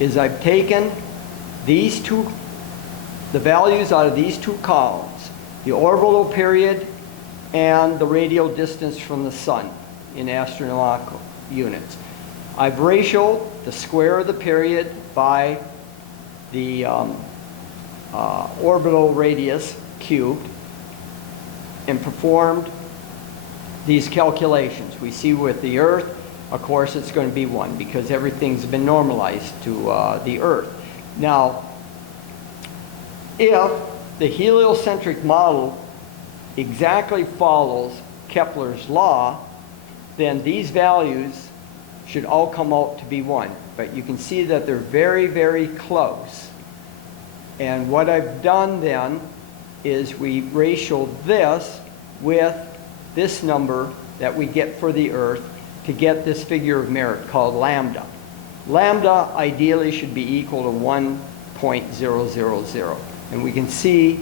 is I've taken these two, the values out of these two columns, the orbital period and the radial distance from the sun in astronomical units. I've ratioed the square of the period by the orbital radius cubed and performed these calculations. We see with the Earth, of course, it's going to be 1 because everything's been normalized to the Earth. Now, if the heliocentric model exactly follows Kepler's law, then these values should all come out to be 1. But you can see that they're very, very close. And what I've done then is we ratioed this with this number that we get for the Earth to get this figure of merit called lambda. Lambda ideally should be equal to 1.000. And we can see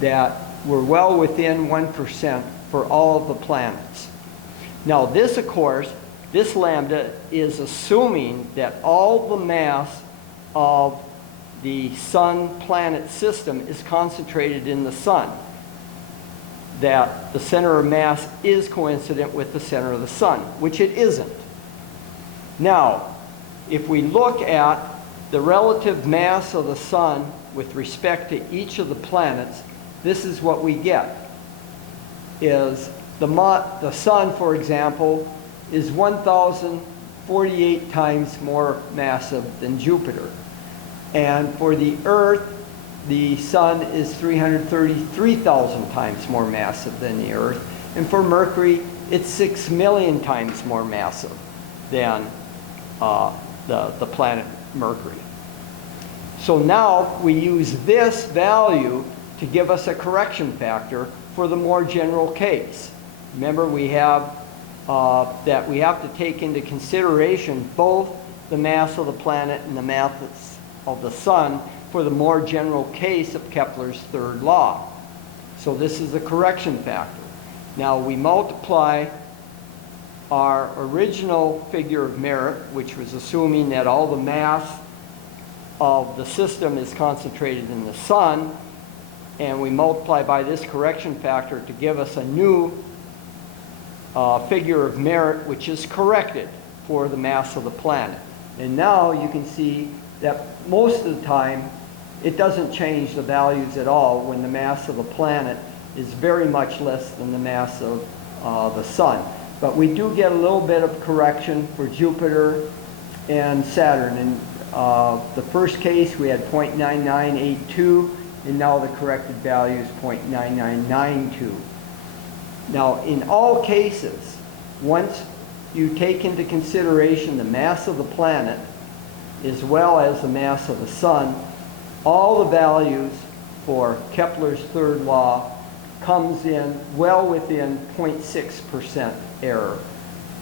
that we're well within 1% for all of the planets. Now this, of course, this lambda is assuming that all the mass of the sun-planet system is concentrated in the sun, that the center of mass is coincident with the center of the sun, which it isn't. Now, if we look at the relative mass of the sun with respect to each of the planets, this is what we get. Is the sun, for example, is 1,048 times more massive than Jupiter. And for the Earth, the sun is 333,000 times more massive than the Earth. And for Mercury, it's 6 million times more massive than the planet Mercury. So now we use this value to give us a correction factor for the more general case. Remember, we have that we have to take into consideration both the mass of the planet and the mass of the sun for the more general case of Kepler's third law. So this is a correction factor. Now we multiply our original figure of merit, which was assuming that all the mass of the system is concentrated in the sun, and we multiply by this correction factor to give us a new figure of merit, which is corrected for the mass of the planet. And now you can see that most of the time it doesn't change the values at all when the mass of the planet is very much less than the mass of the sun. But we do get a little bit of correction for Jupiter and Saturn. In the first case we had 0.9982, and now the corrected value is 0.9992. Now in all cases, once you take into consideration the mass of the planet as well as the mass of the sun, all the values for Kepler's third law comes in well within 0.6% error.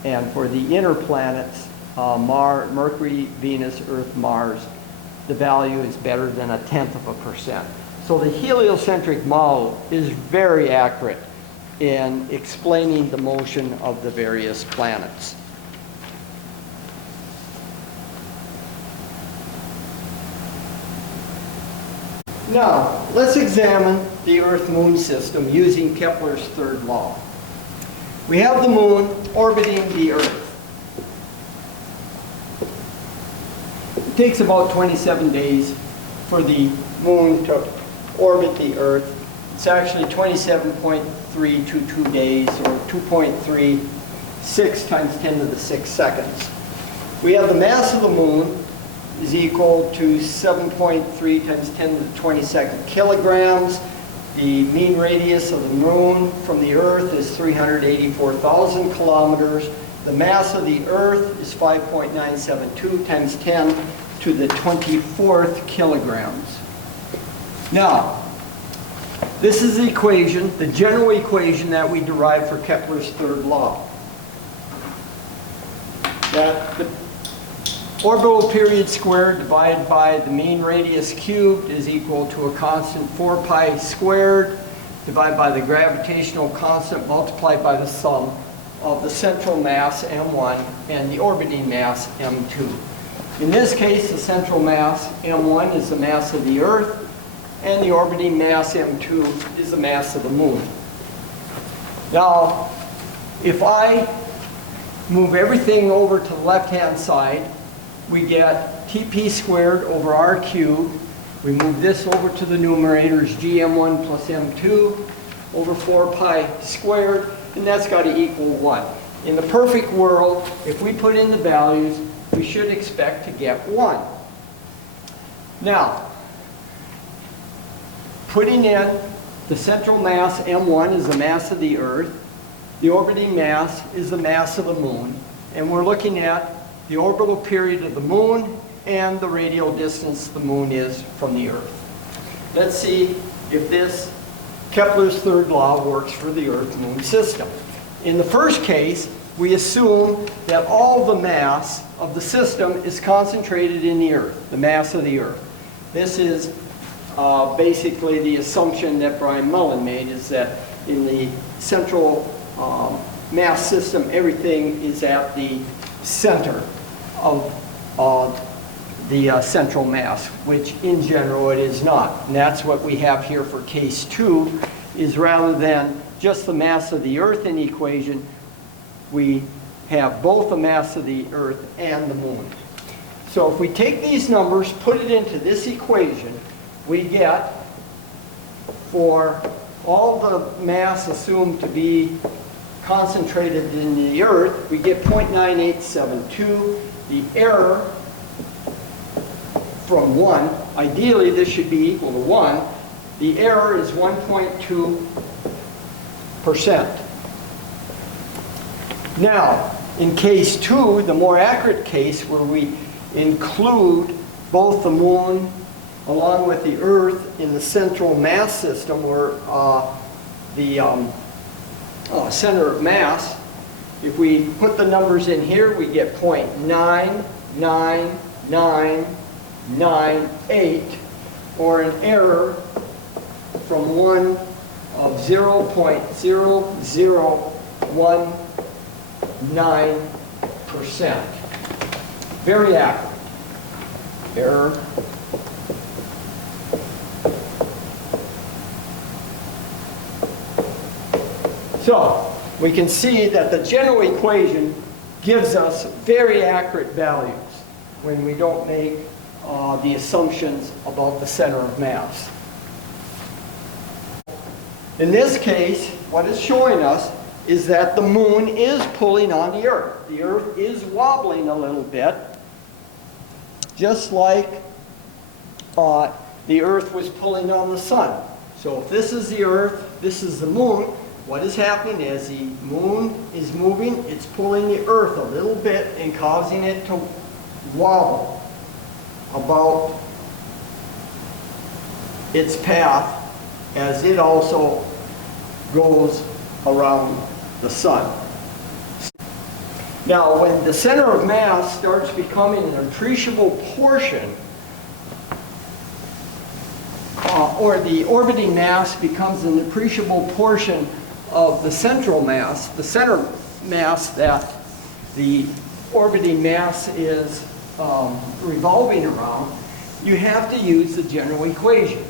And for the inner planets, Mercury, Venus, Earth, Mars, the value is better than 0.1%. So the heliocentric model is very accurate in explaining the motion of the various planets. Now, let's examine the Earth-Moon system using Kepler's third law. We have the Moon orbiting the Earth. It takes about 27 days for the Moon to orbit the Earth. It's actually 27.322 days, or 2.36 times 10 to the 6 seconds. We have the mass of the Moon is equal to 7.3 times 10 to the 22nd kilograms. The mean radius of the Moon from the Earth is 384,000 kilometers. The mass of the Earth is 5.972 times 10 to the 24th kilograms. Now, this is the equation, the general equation that we derive for Kepler's third law. That the orbital period squared divided by the mean radius cubed is equal to a constant 4 pi squared divided by the gravitational constant multiplied by the sum of the central mass m1 and the orbiting mass m2. In this case, the central mass m1 is the mass of the Earth, and the orbiting mass m2 is the mass of the Moon. Now, if I move everything over to the left-hand side, we get Tp squared over r cubed. We move this over to the numerators, gm1 plus m2 over 4 pi squared, and that's got to equal 1. In the perfect world, if we put in the values, we should expect to get 1. Now, putting in the central mass m1 is the mass of the Earth, the orbiting mass is the mass of the Moon, and we're looking at the orbital period of the Moon and the radial distance the Moon is from the Earth. Let's see if this Kepler's third law works for the Earth-Moon system. In the first case, we assume that all the mass of the system is concentrated in the Earth, the mass of the Earth. This is basically the assumption that Brian Mullin made, is that in the central mass system, everything is at the center of the central mass, which in general it is not. And that's what we have here for case 2, is rather than just the mass of the Earth in the equation, we have both the mass of the Earth and the Moon. So if we take these numbers, put it into this equation, we get, for all the mass assumed to be concentrated in the Earth, we get 0.9872. The error from 1, ideally this should be equal to 1, the error is 1.2%. Now, in case 2, the more accurate case where we include both the Moon along with the Earth in the central mass system, where the center of mass, if we put the numbers in here, we get 0.99998, or an error from 1 of 0.0019%. Very accurate. Error. So, we can see that the general equation gives us very accurate values when we don't make the assumptions about the center of mass. In this case, what it's showing us is that the Moon is pulling on the Earth. The Earth is wobbling a little bit, just like the Earth was pulling on the Sun. So if this is the Earth, this is the Moon, what is happening is the moon is moving, it's pulling the earth a little bit and causing it to wobble about its path as it also goes around the sun. Now, when the center of mass starts becoming an appreciable portion, or the orbiting mass becomes an appreciable portion of the central mass, the center mass that the orbiting mass is revolving around, you have to use the general equation.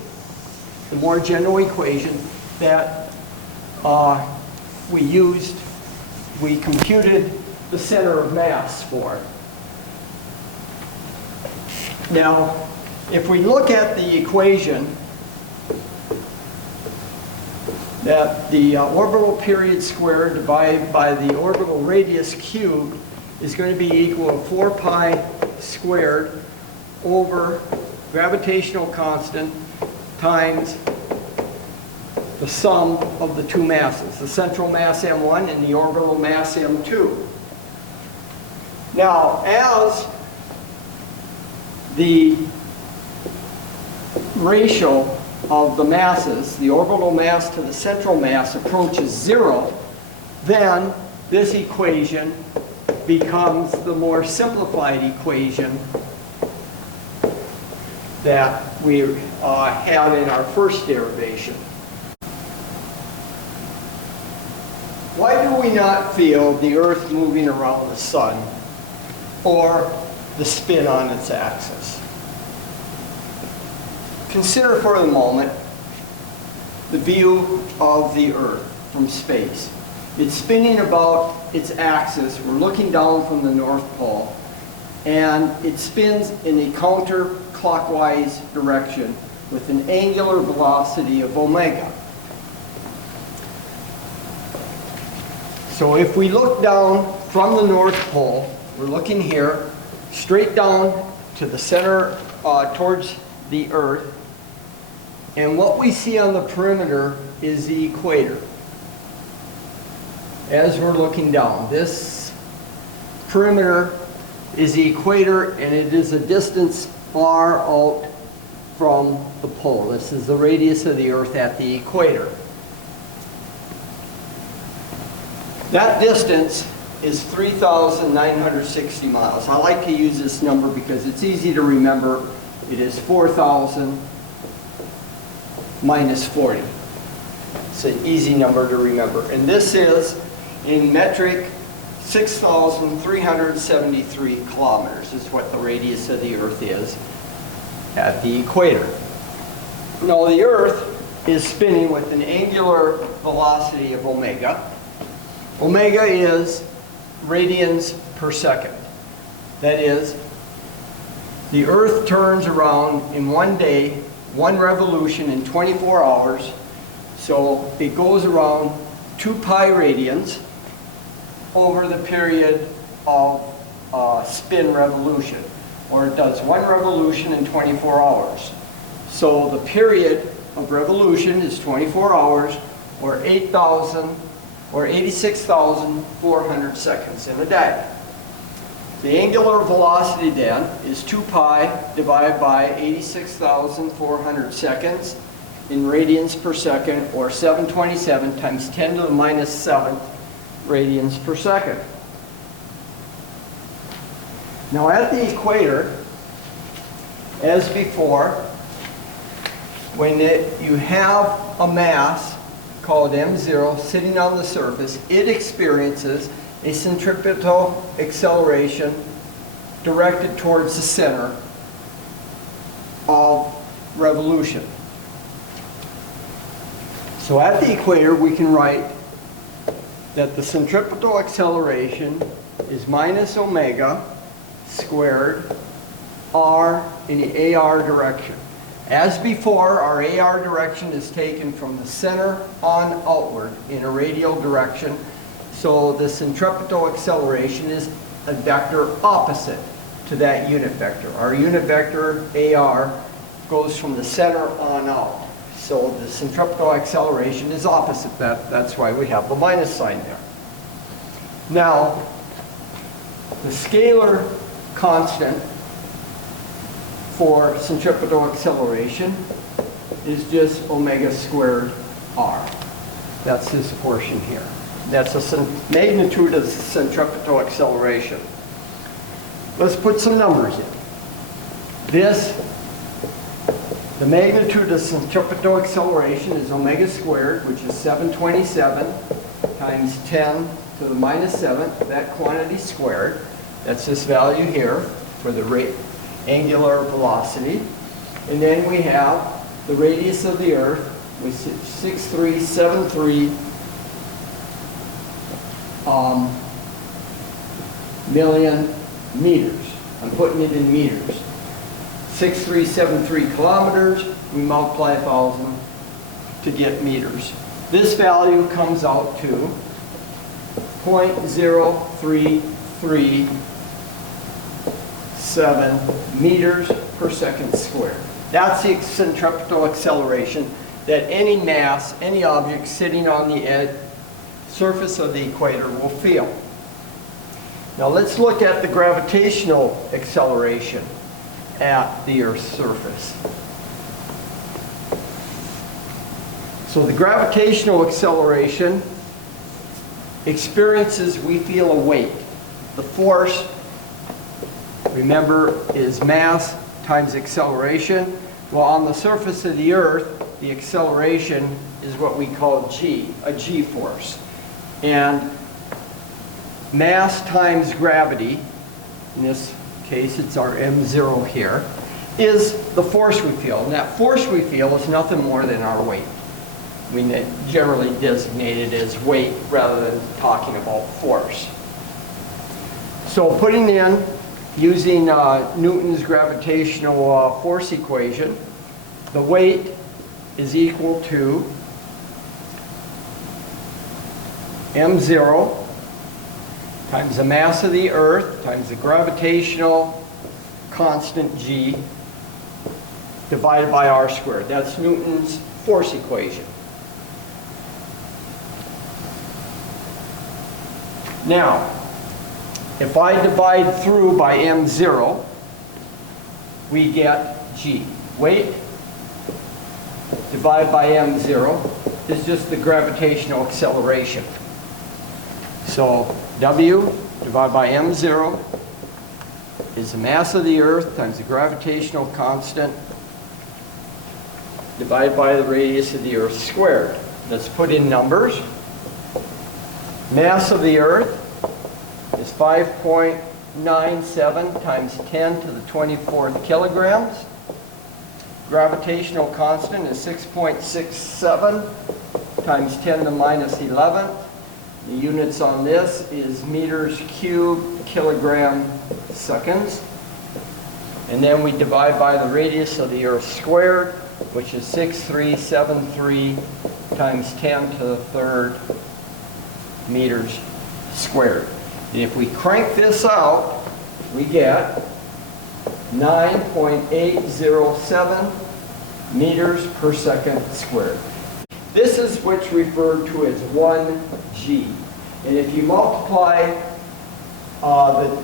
The more general equation that we computed the center of mass for. Now, if we look at the equation, that the orbital period squared divided by the orbital radius cubed is going to be equal to 4 pi squared over gravitational constant times the sum of the two masses, the central mass m1 and the orbital mass m2. Now, as the ratio of the masses, the orbital mass to the central mass, approaches 0, then this equation becomes the more simplified equation that we had in our first derivation. Why do we not feel the Earth moving around the sun or the spin on its axis? Consider for the moment the view of the Earth from space. It's spinning about its axis. We're looking down from the North Pole, and it spins in a counterclockwise direction with an angular velocity of omega. So if we look down from the North Pole, we're looking here, straight down to the center, towards the Earth, and what we see on the perimeter is the equator. As we're looking down, this perimeter is the equator, and it is a distance far out from the pole. This is the radius of the Earth at the equator. That distance is 3,960 miles. I like to use this number because it's easy to remember. It is 4,000 minus 40. It's an easy number to remember. And this is, in metric, 6,373 kilometers is what the radius of the Earth is at the equator. Now, the Earth is spinning with an angular velocity of omega. Omega is radians per second. That is, the Earth turns around in one day, one revolution in 24 hours. So it goes around 2 pi radians over the period of spin revolution. Or it does one revolution in 24 hours. So the period of revolution is 24 hours, or 86,400 seconds in a day. The angular velocity then is 2 pi divided by 86,400 seconds in radians per second, or 727 times 10 to the minus 7th radians per second. Now, at the equator, as before, when you have a mass called m0 sitting on the surface, it experiences a centripetal acceleration directed towards the center of revolution. So at the equator, we can write that the centripetal acceleration is minus omega squared r in the AR direction. As before, our AR direction is taken from the center on outward in a radial direction. So the centripetal acceleration is a vector opposite to that unit vector. Our unit vector, AR, goes from the center on out. So the centripetal acceleration is opposite that. That's why we have the minus sign there. Now, the scalar constant for centripetal acceleration is just omega squared r. That's this portion here. That's the magnitude of the centripetal acceleration. Let's put some numbers in. The magnitude of centripetal acceleration is omega squared, which is 727 times 10 to the minus 7th, that quantity squared. That's this value here for the angular velocity. And then we have the radius of the Earth, which is 6373 million meters. I'm putting it in meters. 6373 kilometers, we multiply 1,000 to get meters. This value comes out to 0.0337 meters per second squared. That's the centripetal acceleration that any mass, any object sitting on the surface of the equator will feel. Now let's look at the gravitational acceleration at the Earth's surface. So the gravitational acceleration experiences, we feel a weight. The force, remember, is mass times acceleration. Well, on the surface of the Earth, the acceleration is what we call g, a g-force. And mass times gravity, in this case it's our m0 here, is the force we feel. And that force we feel is nothing more than our weight. We generally designate it as weight rather than talking about force. So putting in, using Newton's gravitational force equation, the weight is equal to m0 times the mass of the Earth times the gravitational constant g divided by r squared. That's Newton's force equation. Now, if I divide through by m0, we get g. Weight divided by m0 is just the gravitational acceleration. So W divided by m0 is the mass of the Earth times the gravitational constant divided by the radius of the Earth squared. Let's put in numbers. Mass of the Earth is 5.97 times 10 to the 24th kilograms. Gravitational constant is 6.67 times 10 to the minus 11th. The units on this is meters cubed, kilogram, seconds. And then we divide by the radius of the Earth squared, which is 6373 times 10 to the third meters squared. And if we crank this out, we get 9.807 meters per second squared. This is what's referred to as 1g. And if you multiply the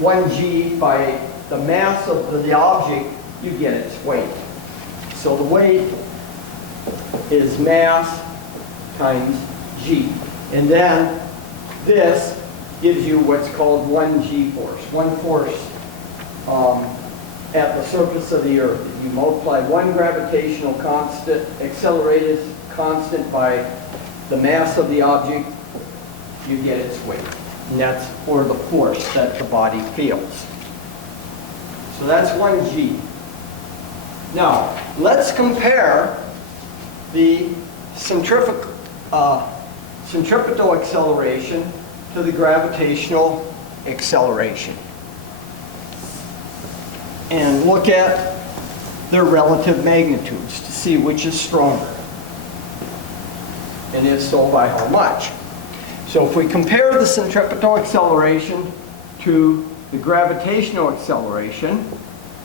1g by the mass of the object, you get its weight. So the weight is mass times g. And then this gives you what's called 1g force, one force at the surface of the Earth. If you multiply one gravitational constant, accelerated constant by the mass of the object, you get its weight. And that's for the force that the body feels. So that's 1g. Now, let's compare the centripetal acceleration to the gravitational acceleration. And look at their relative magnitudes to see which is stronger. And if so, by how much. So if we compare the centripetal acceleration to the gravitational acceleration,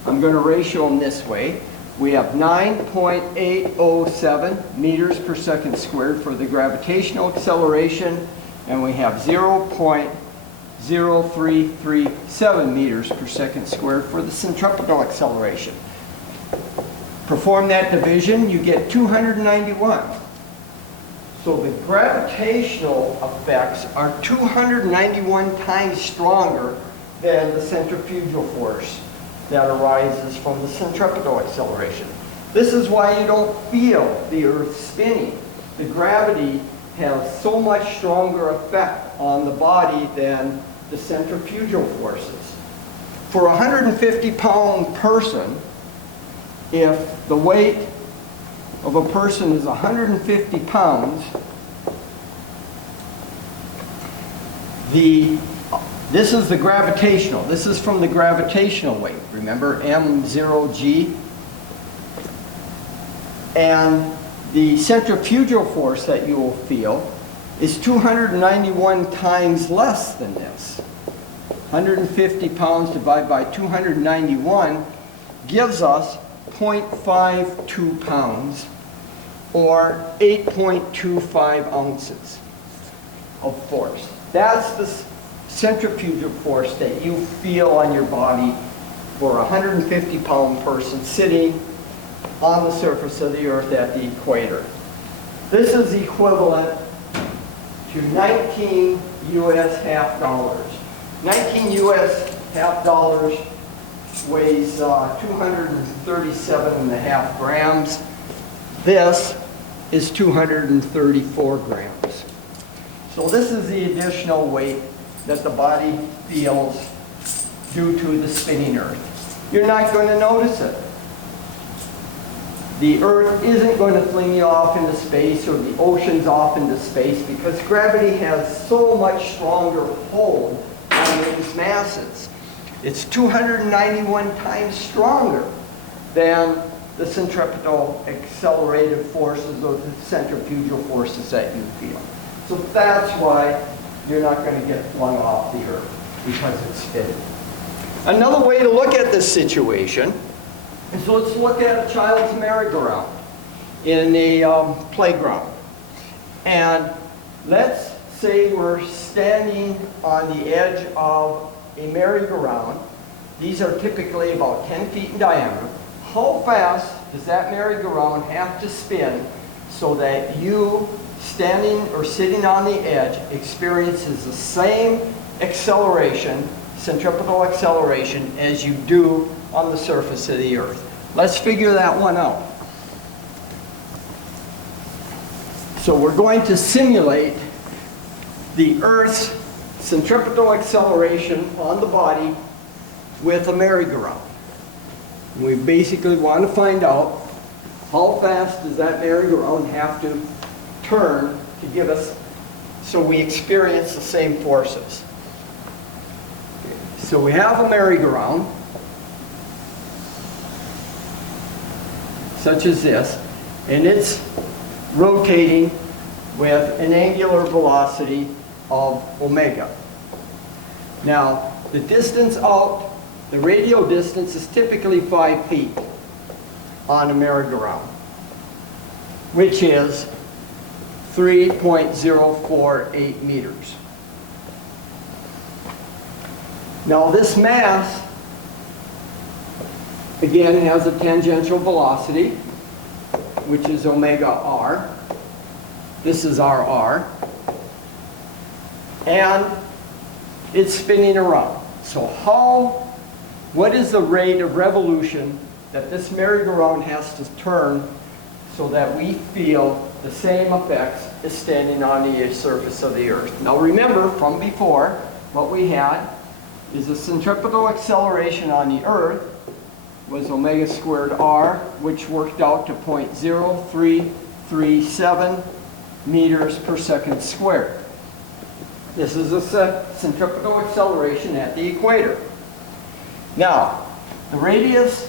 I'm going to ratio them this way. We have 9.807 meters per second squared for the gravitational acceleration, and we have 0.0337 meters per second squared for the centripetal acceleration. Perform that division, you get 291. So the gravitational effects are 291 times stronger than the centrifugal force that arises from the centripetal acceleration. This is why you don't feel the Earth spinning. The gravity has so much stronger effect on the body than the centrifugal forces. For a 150-pound person, if the weight of a person is 150 pounds, this is the gravitational. This is from the gravitational weight. Remember, m0g. And the centrifugal force that you will feel is 291 times less than this. 150 pounds divided by 291 gives us 0.52 pounds, or 8.25 ounces of force. That's the centrifugal force that you feel on your body for a 150-pound person sitting on the surface of the Earth at the equator. This is equivalent to 19 US half dollars. 19 US half dollars weighs 237.5 grams. This is 234 grams. So this is the additional weight that the body feels due to the spinning Earth. You're not going to notice it. The Earth isn't going to fling you off into space or the oceans off into space because gravity has so much stronger hold on these masses. It's 291 times stronger than the centripetal accelerated forces or the centrifugal forces that you feel. So that's why you're not going to get flung off the Earth, because it's spinning. Another way to look at this situation is, let's look at a child's merry-go-round in a playground. And let's say we're standing on the edge of a merry-go-round. These are typically about 10 feet in diameter. How fast does that merry-go-round have to spin so that you, standing or sitting on the edge, experiences the same acceleration, centripetal acceleration, as you do on the surface of the Earth? Let's figure that one out. So we're going to simulate the Earth's centripetal acceleration on the body with a merry-go-round. We basically want to find out how fast does that merry-go-round have to turn to give us, so we experience the same forces. Okay. So we have a merry-go-round, such as this, and it's rotating with an angular velocity of omega. Now, the distance out, the radial distance is typically 5 feet on a merry-go-round, which is 3.048 meters. Now this mass, again, has a tangential velocity, which is omega r. This is our r. And it's spinning around. So what is the rate of revolution that this merry-go-round has to turn so that we feel the same effects as standing on the surface of the Earth? Now remember from before, what we had is a centripetal acceleration on the Earth was omega squared r, which worked out to 0.0337 meters per second squared. This is a centripetal acceleration at the equator. Now, the radius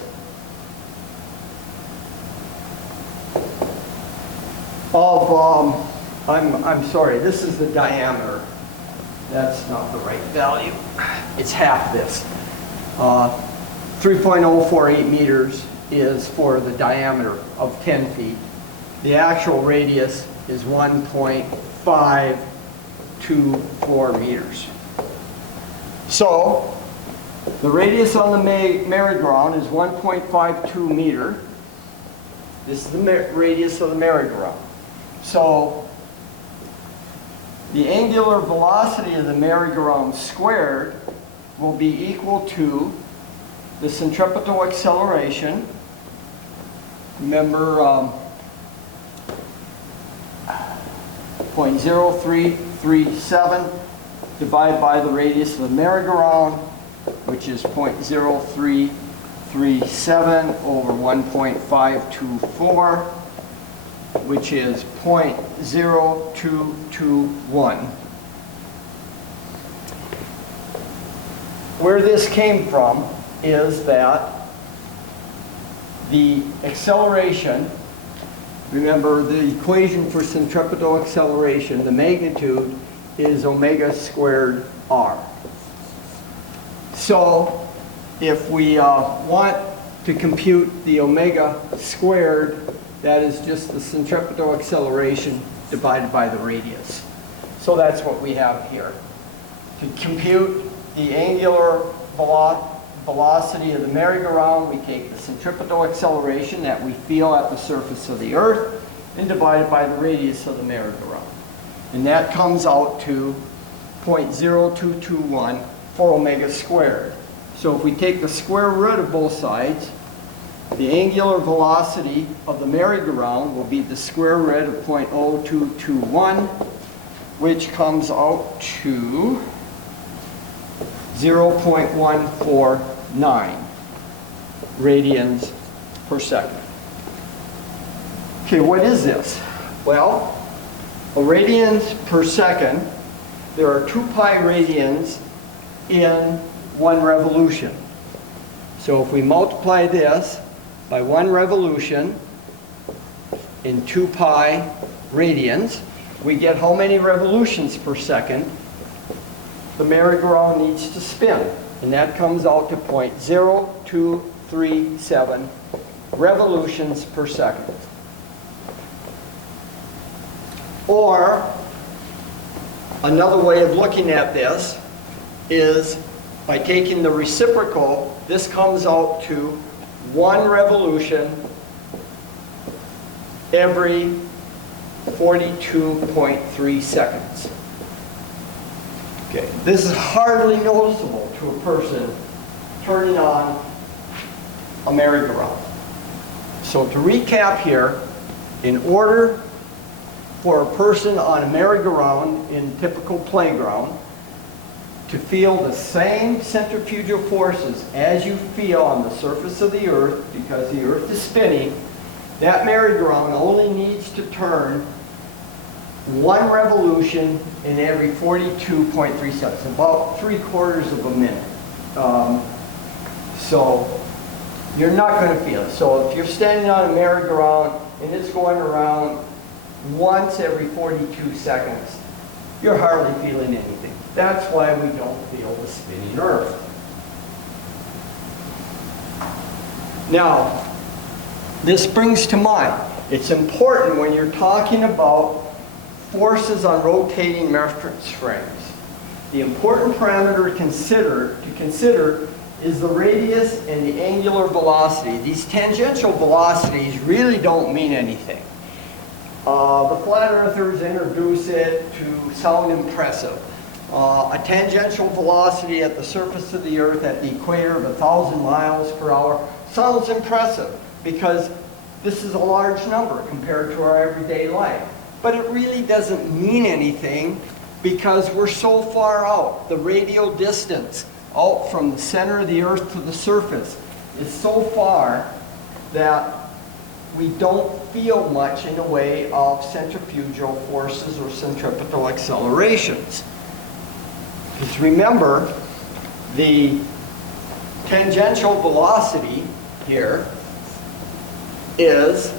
of, I'm sorry, this is the diameter. That's not the right value. It's half this. 3.048 meters is for the diameter of 10 feet. The actual radius is 1.524 meters. So the radius on the merry-go-round is 1.52 meter. This is the radius of the merry-go-round. So the angular velocity of the merry-go-round squared will be equal to the centripetal acceleration. Remember, 0.0337 divided by the radius of the merry-go-round, which is 0.0337 over 1.524, which is 0.0221. Where this came from is that the acceleration, remember the equation for centripetal acceleration, the magnitude is omega squared r. So if we want to compute the omega squared, that is just the centripetal acceleration divided by the radius. So that's what we have here. To compute the angular velocity of the merry-go-round, we take the centripetal acceleration that we feel at the surface of the Earth and divide it by the radius of the merry-go-round. And that comes out to 0.0221 for omega squared. So if we take the square root of both sides, the angular velocity of the merry-go-round will be the square root of 0.0221, which comes out to 0.149 radians per second. Okay, what is this? Well, a radians per second, there are 2 pi radians in 1 revolution. So if we multiply this by 1 revolution in 2 pi radians, we get how many revolutions per second the merry-go-round needs to spin. And that comes out to 0.0237 revolutions per second. Or another way of looking at this is by taking the reciprocal, this comes out to 1 revolution every 42.3 seconds. Okay, this is hardly noticeable to a person turning on a merry-go-round. So to recap here, in order for a person on a merry-go-round in typical playground to feel the same centrifugal forces as you feel on the surface of the Earth, because the Earth is spinning, that merry-go-round only needs to turn 1 revolution in every 42.3 seconds, about 3/4 of a minute. So you're not going to feel it. So if you're standing on a merry-go-round and it's going around once every 42 seconds, you're hardly feeling anything. That's why we don't feel the spinning Earth. Now, this brings to mind, it's important when you're talking about forces on rotating reference frames. The important parameter to consider is the radius and the angular velocity. These tangential velocities really don't mean anything. The flat earthers introduce it to sound impressive. A tangential velocity at the surface of the Earth at the equator of 1,000 miles per hour sounds impressive because this is a large number compared to our everyday life. But it really doesn't mean anything because we're so far out. The radial distance out from the center of the Earth to the surface is so far that we don't feel much in the way of centrifugal forces or centripetal accelerations. Because remember, the tangential velocity here is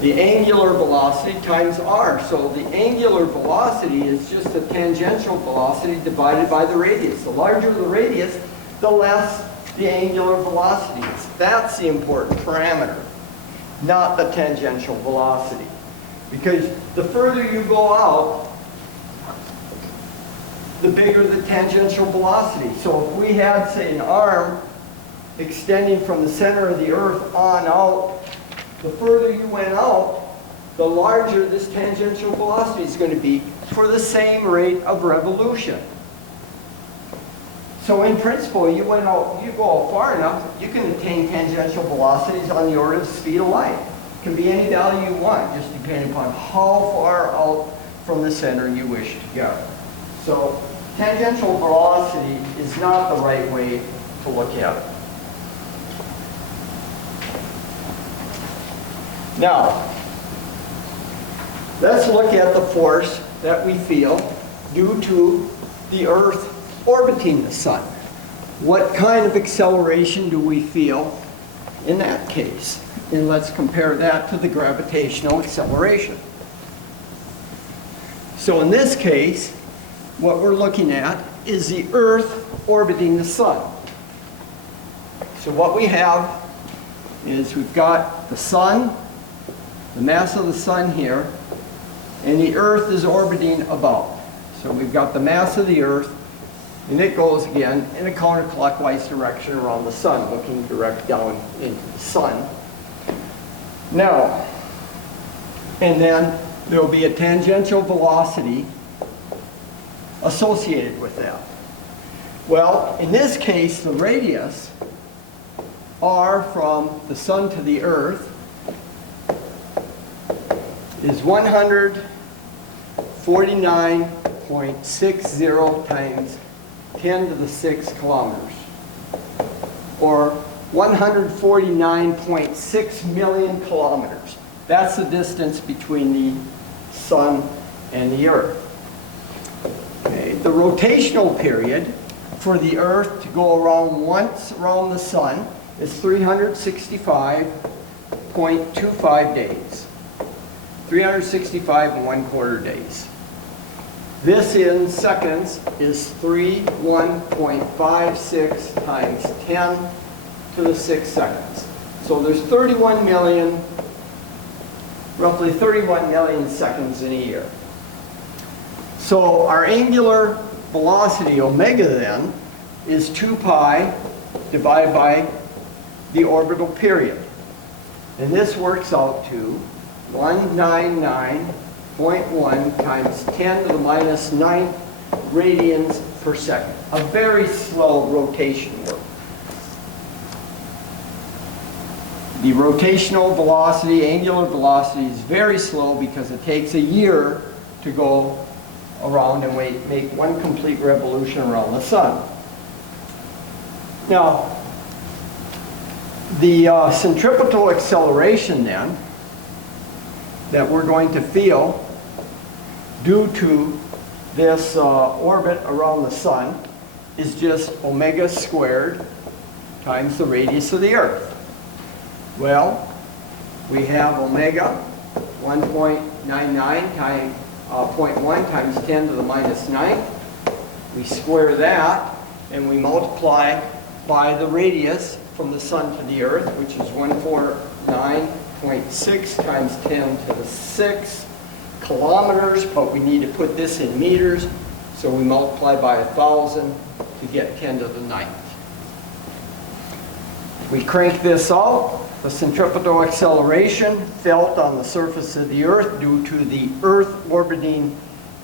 the angular velocity times r. So the angular velocity is just the tangential velocity divided by the radius. The larger the radius, the less the angular velocities. That's the important parameter, not the tangential velocity. Because the further you go out, the bigger the tangential velocity. So if we had, say, an arm extending from the center of the Earth on out, the further you went out, the larger this tangential velocity is going to be for the same rate of revolution. So in principle, you go out far enough, you can attain tangential velocities on the order of the speed of light. It can be any value you want, just depending upon how far out from the center you wish to go. So tangential velocity is not the right way to look at it. Now, let's look at the force that we feel due to the Earth orbiting the Sun. What kind of acceleration do we feel in that case? And let's compare that to the gravitational acceleration. So in this case, what we're looking at is the Earth orbiting the Sun. So what we have is we've got the Sun, the mass of the Sun here, and the Earth is orbiting about. So we've got the mass of the Earth, and it goes again in a counterclockwise direction around the Sun, looking direct down into the Sun. Now, and then there will be a tangential velocity associated with that. Well, in this case, the radius, r from the Sun to the Earth, is 149.60 times 10 to the 6 kilometers, or 149.6 million kilometers. That's the distance between the Sun and the Earth. Okay. The rotational period for the Earth to go around once around the Sun is 365.25 days. 365 and 1/4 days. This in seconds is 31.56 times 10 to the 6 seconds. So there's 31 million, roughly 31 million seconds in a year. So our angular velocity, omega then, is 2 pi divided by the orbital period. And this works out to 199.1 times 10 to the minus 9 radians per second. A very slow rotation work. The rotational velocity, angular velocity, is very slow because it takes a year to go around and make one complete revolution around the Sun. Now, the centripetal acceleration then, that we're going to feel due to this orbit around the Sun is just omega squared times the radius of the Earth. Well, we have omega 1.99 times 0.1 times 10 to the minus 9. We square that and we multiply by the radius from the Sun to the Earth, which is 149.6 times 10 to the 6 kilometers, but we need to put this in meters, so we multiply by 1,000 to get 10 to the 9th. We crank this out. The centripetal acceleration felt on the surface of the Earth due to the Earth orbiting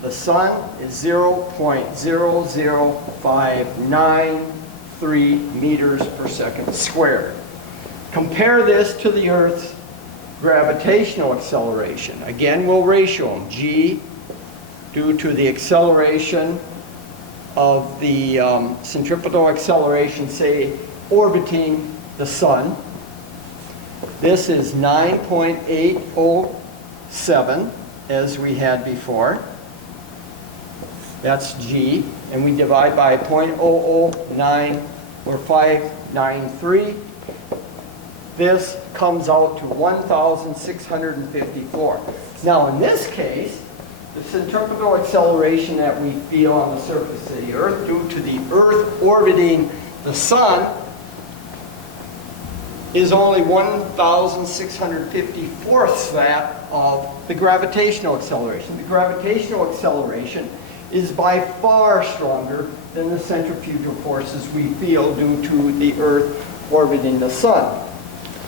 the Sun is 0.00593 meters per second squared. Compare this to the Earth's gravitational acceleration. Again, we'll ratio them. G, due to the acceleration of the centripetal acceleration, say, orbiting the Sun. This is 9.807, as we had before. That's G, and we divide by 0.009 or 593. This comes out to 1,654. Now in this case, the centripetal acceleration that we feel on the surface of the Earth due to the Earth orbiting the Sun is only 1,654th that of the gravitational acceleration. The gravitational acceleration is by far stronger than the centrifugal forces we feel due to the Earth orbiting the Sun.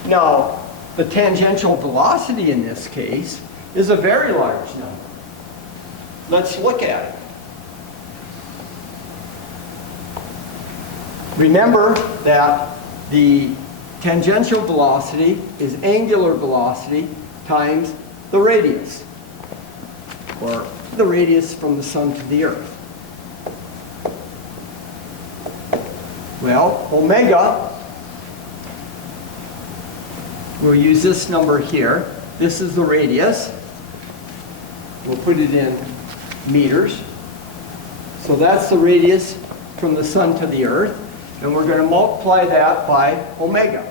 Now, the tangential velocity in this case is a very large number. Let's look at it. Remember that the tangential velocity is angular velocity times the radius, or the radius from the Sun to the Earth. Well, omega, we'll use this number here. This is the radius. We'll put it in meters. So that's the radius from the Sun to the Earth. And we're going to multiply that by omega.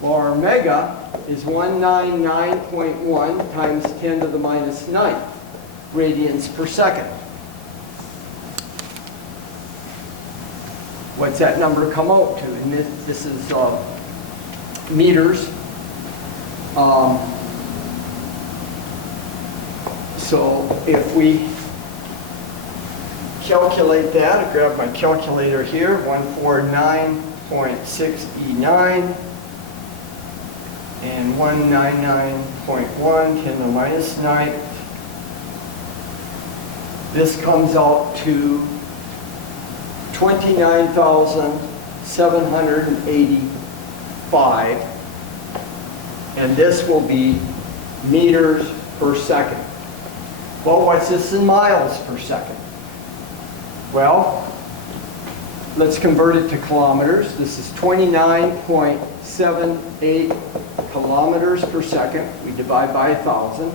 Well, our omega is 199.1 times 10 to the minus 9 radians per second. What's that number come out to? And this is meters. So if we calculate that, I grab my calculator here, 149.6E9 and 199.1, 10 to the minus 9. This comes out to 29,785, and this will be meters per second. Well, what's this in miles per second? Well, let's convert it to kilometers. This is 29.78 kilometers per second. We divide by 1,000.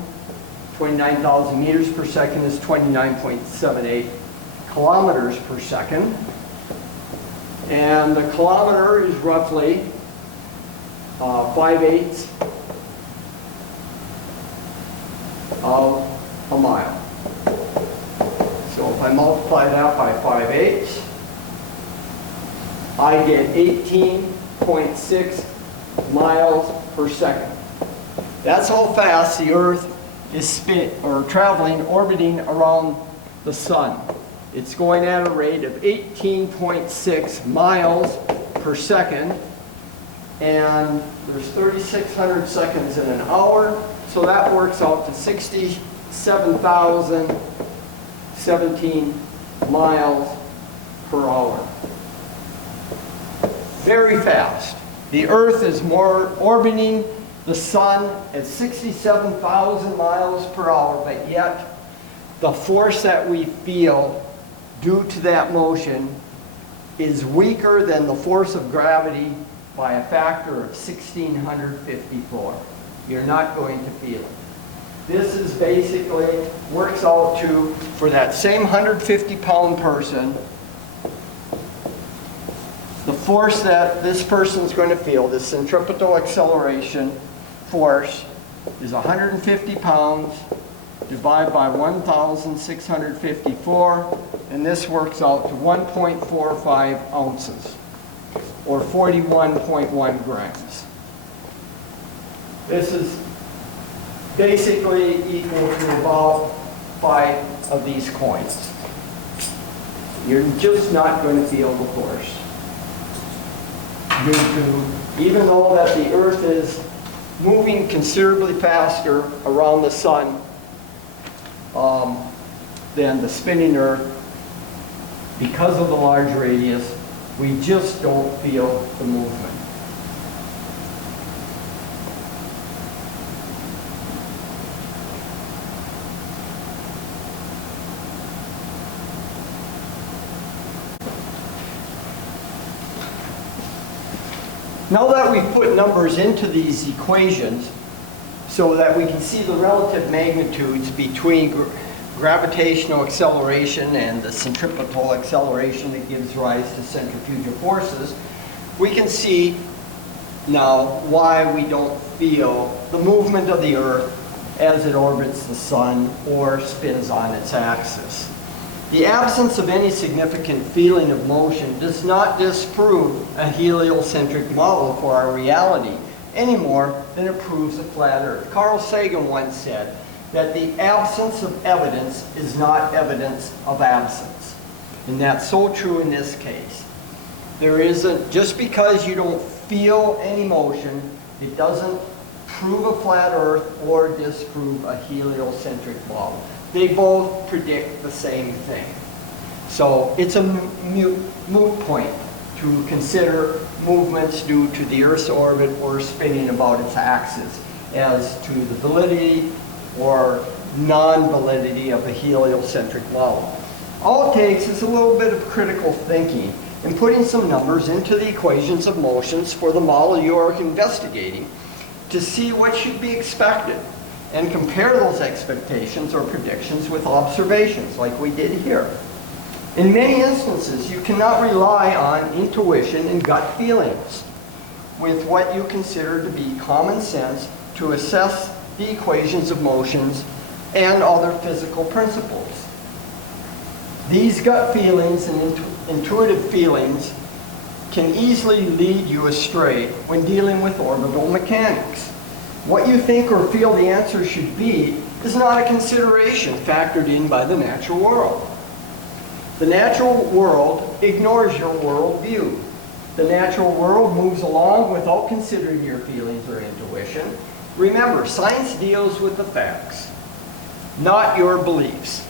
29,000 meters per second is 29.78 kilometers per second. And the kilometer is roughly 5/8 of a mile. So if I multiply that by 5/8, I get 18.6 miles per second. That's how fast the Earth is traveling, orbiting around the Sun. It's going at a rate of 18.6 miles per second, and there's 3,600 seconds in an hour, so that works out to 67,017 miles per hour. Very fast. The Earth is orbiting the Sun at 67,000 miles per hour, but yet the force that we feel due to that motion is weaker than the force of gravity by a factor of 1,654. You're not going to feel it. This is basically, works out to, for that same 150-pound person, the force that this person's going to feel, the centripetal acceleration force, is 150 pounds divided by 1,654, and this works out to 1.45 ounces, or 41.1 grams. This is basically equal to about 5 of these coins. You're just not going to feel the force. Even though that the Earth is moving considerably faster around the Sun than the spinning Earth, because of the large radius, we just don't feel the movement. Now that we've put numbers into these equations so that we can see the relative magnitudes between gravitational acceleration and the centripetal acceleration that gives rise to centrifugal forces, we can see now why we don't feel the movement of the Earth as it orbits the Sun or spins on its axis. The absence of any significant feeling of motion does not disprove a heliocentric model for our reality any more than it proves a flat Earth. Carl Sagan once said that the absence of evidence is not evidence of absence. And that's so true in this case. There isn't, just because you don't feel any motion, it doesn't prove a flat Earth or disprove a heliocentric model. They both predict the same thing. So it's a moot point to consider movements due to the Earth's orbit or spinning about its axis as to the validity or non-validity of a heliocentric model. All it takes is a little bit of critical thinking and putting some numbers into the equations of motions for the model you are investigating to see what should be expected and compare those expectations or predictions with observations like we did here. In many instances, you cannot rely on intuition and gut feelings with what you consider to be common sense to assess the equations of motions and other physical principles. These gut feelings and intuitive feelings can easily lead you astray when dealing with orbital mechanics. What you think or feel the answer should be is not a consideration factored in by the natural world. The natural world ignores your worldview. The natural world moves along without considering your feelings or intuition. Remember, science deals with the facts, not your beliefs.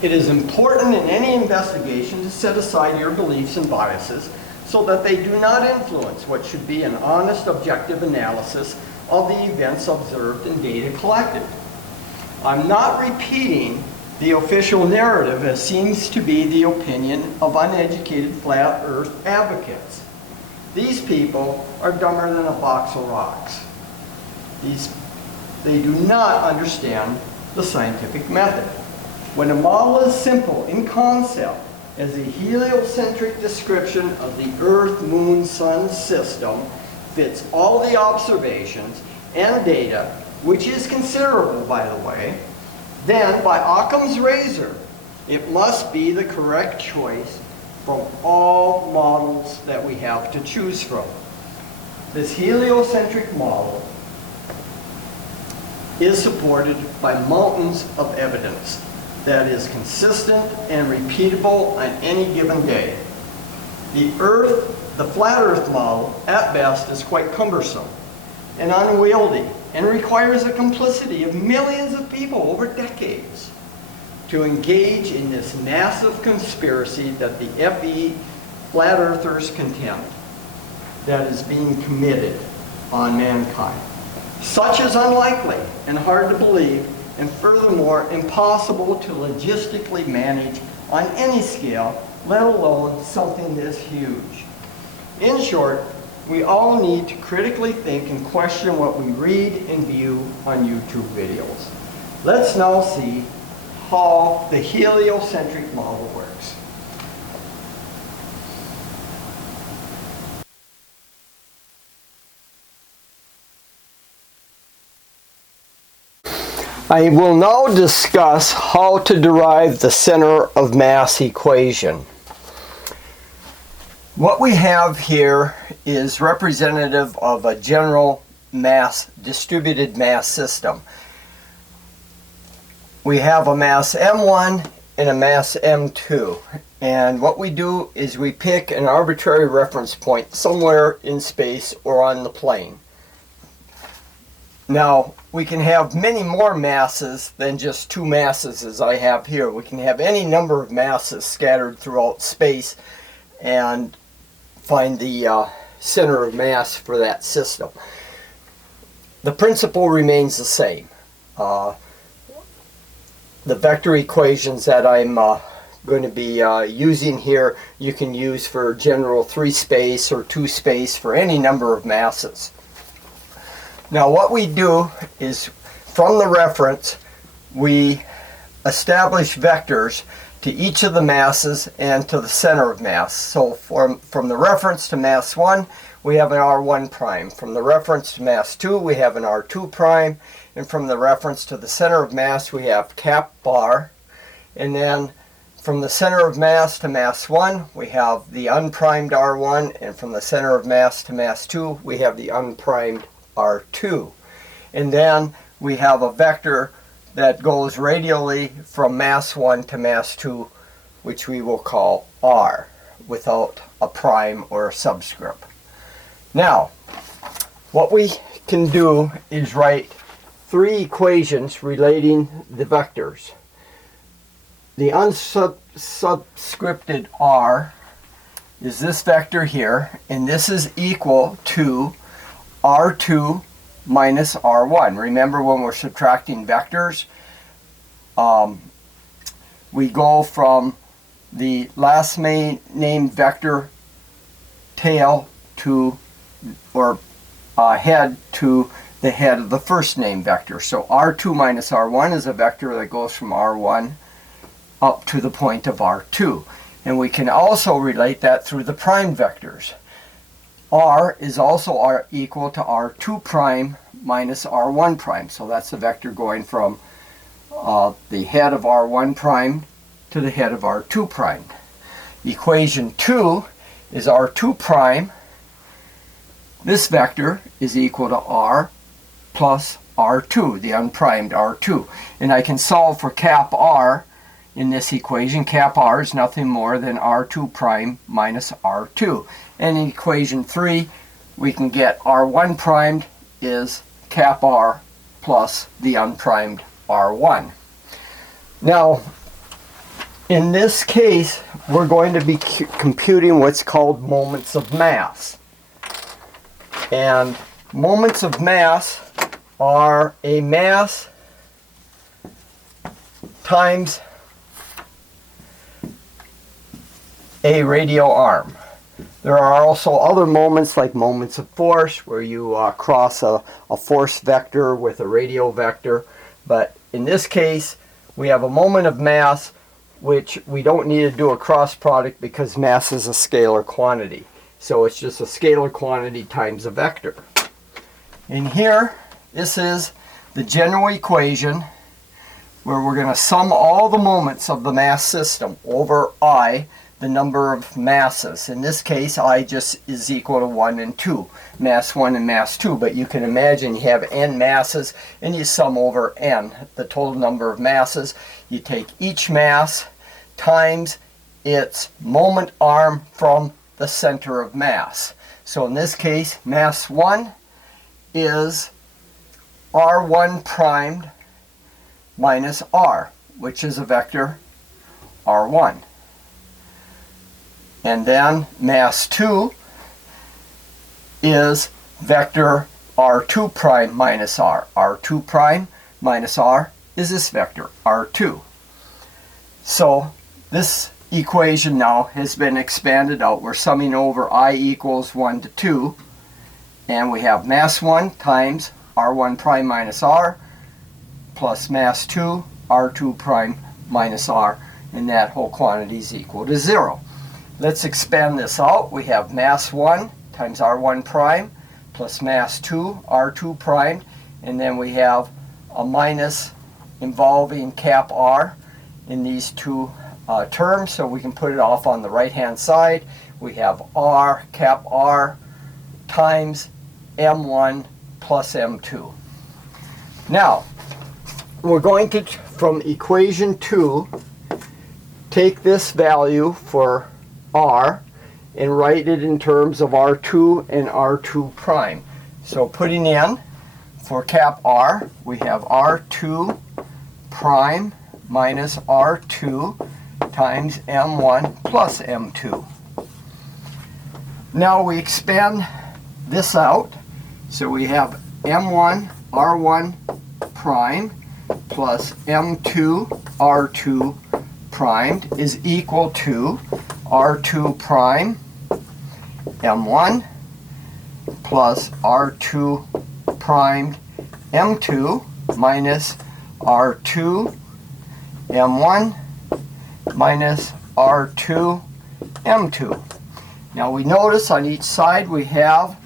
It is important in any investigation to set aside your beliefs and biases so that they do not influence what should be an honest, objective analysis of the events observed and data collected. I'm not repeating the official narrative as seems to be the opinion of uneducated flat Earth advocates. These people are dumber than a box of rocks. They do not understand the scientific method. When a model is simple in concept as a heliocentric description of the Earth, Moon, Sun system, fits all the observations and data, which is considerable, by the way, then by Occam's razor, it must be the correct choice from all models that we have to choose from. This heliocentric model is supported by mountains of evidence that is consistent and repeatable on any given day. The flat Earth model, at best, is quite cumbersome and unwieldy and requires a complicity of millions of people over decades to engage in this massive conspiracy that the FE flat earthers contend that is being committed on mankind. Such is unlikely and hard to believe, and furthermore impossible to logistically manage on any scale, let alone something this huge. In short, we all need to critically think and question what we read and view on YouTube videos. Let's now see how the heliocentric model works. I will now discuss how to derive the center of mass equation. What we have here is representative of a general mass, distributed mass system. We have a mass M1 and a mass M2. And what we do is we pick an arbitrary reference point somewhere in space or on the plane. Now, we can have many more masses than just two masses as I have here. We can have any number of masses scattered throughout space and find the center of mass for that system. The principle remains the same. The vector equations that I'm going to be using here, you can use for general 3-space or 2-space for any number of masses. Now what we do is, from the reference, we establish vectors to each of the masses and to the center of mass. So from the reference to mass 1, we have an R1 prime. From the reference to mass 2, we have an R2 prime. And from the reference to the center of mass, we have cap bar. And then from the center of mass to mass 1, we have the unprimed R1, and from the center of mass to mass 2, we have the unprimed R2. And then we have a vector that goes radially from mass 1 to mass 2, which we will call R, without a prime or a subscript. Now, what we can do is write three equations relating the vectors. The unsubscripted R is this vector here, and this is equal to R2 minus R1. Remember, when we're subtracting vectors, we go from the last named vector tail to, or head to the head of the first named vector. So R2 minus R1 is a vector that goes from R1 up to the point of R2. And we can also relate that through the prime vectors. R is also equal to R2 prime minus R1 prime. So that's the vector going from the head of R1 prime to the head of R2 prime. Equation 2 is R2 prime. This vector is equal to R plus R2, the unprimed R2. And I can solve for cap R in this equation. Cap R is nothing more than R2 prime minus R2. And in equation 3, we can get R1 primed is cap R plus the unprimed R1. Now, in this case, we're going to be computing what's called moments of mass. And moments of mass are a mass times a radial arm. There are also other moments, like moments of force, where you cross a force vector with a radial vector. But in this case, we have a moment of mass, which we don't need to do a cross product because mass is a scalar quantity. So it's just a scalar quantity times a vector. And here, this is the general equation where we're going to sum all the moments of the mass system over I, the number of masses. In this case, I just is equal to 1 and 2, mass 1 and mass 2. But you can imagine you have n masses, and you sum over n, the total number of masses. You take each mass times its moment arm from the center of mass. So in this case, mass 1 is R1 primed minus R, which is a vector R1. And then mass 2 is vector R2 prime minus R. R2 prime minus R is this vector R2. So this equation now has been expanded out. We're summing over I equals 1 to 2. And we have mass 1 times R1 prime minus R plus mass 2 R2 prime minus R. And that whole quantity is equal to 0. Let's expand this out. We have mass 1 times R1 prime plus mass 2 R2 prime. And then we have a minus involving cap R in these two terms, so we can put it off on the right hand side. We have R, cap R, times M1 plus M2. Now, we're going to, from equation 2, take this value for R and write it in terms of R2 and R2 prime. So putting in, for cap R, we have R2 prime minus R2 times M1 plus M2. Now we expand this out, so we have M1 R1 prime plus M2 R2 primed is equal to R2 prime M1 plus R2 primed M2 minus R2 M1 minus R2 M2. Now we notice on each side we have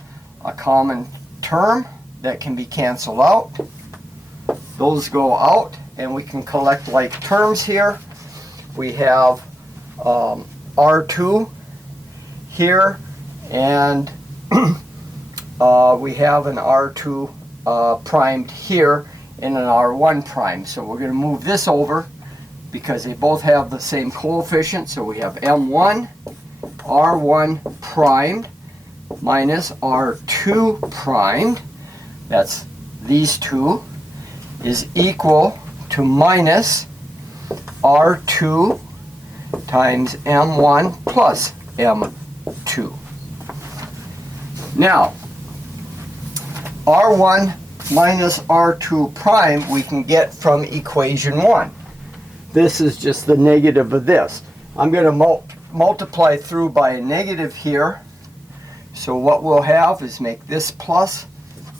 a common term that can be canceled out. Those go out and we can collect like terms here. We have R2 here, and we have an R2 primed here and an R1 prime. So we're going to move this over because they both have the same coefficient. So we have M1 R1 primed minus R2 primed, that's these two, is equal to minus R2 times M1 plus M2. Now, R1 minus R2 prime we can get from equation 1. This is just the negative of this. I'm going to multiply through by a negative here. So what we'll have is make this plus,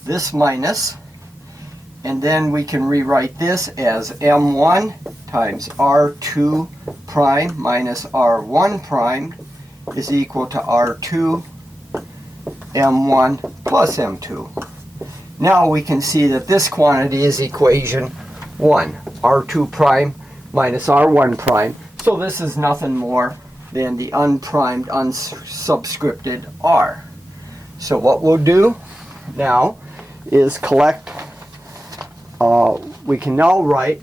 this minus, and then we can rewrite this as M1 times R2 prime minus R1 prime is equal to R2 M1 plus M2. Now we can see that this quantity is equation 1, R2 prime minus R1 prime. So this is nothing more than the unprimed, unsubscripted R. So what we'll do now is collect, we can now write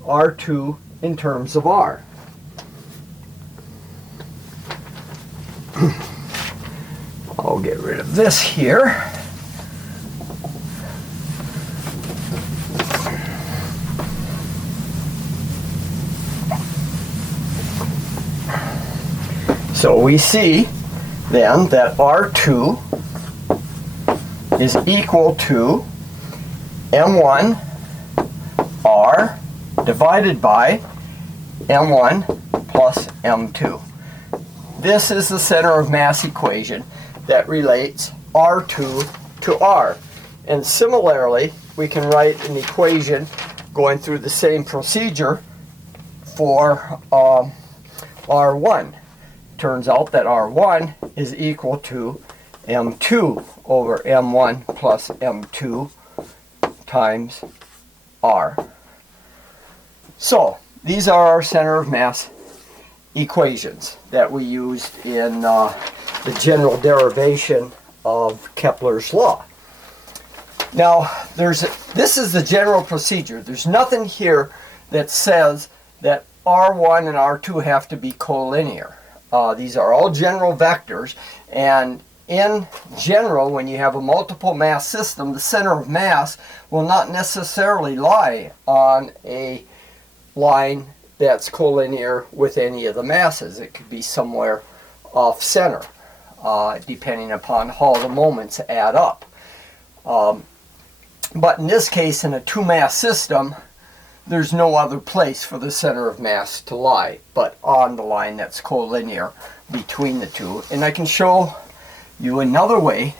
R2 in terms of R. I'll get rid of this here. So we see then that R2 is equal to M1 R divided by M1 plus M2. This is the center of mass equation that relates R2 to R. And similarly, we can write an equation going through the same procedure for R1. Turns out that R1 is equal to M2 over M1 plus M2 times R. So these are our center of mass equations that we used in the general derivation of Kepler's law. Now this is the general procedure. There's nothing here that says that R1 and R2 have to be collinear. These are all general vectors, and in general, when you have a multiple mass system, the center of mass will not necessarily lie on a line that's collinear with any of the masses. It could be somewhere off center, depending upon how the moments add up. But in this case, in a two-mass system, there's no other place for the center of mass to lie but on the line that's collinear between the two. And I can show you another way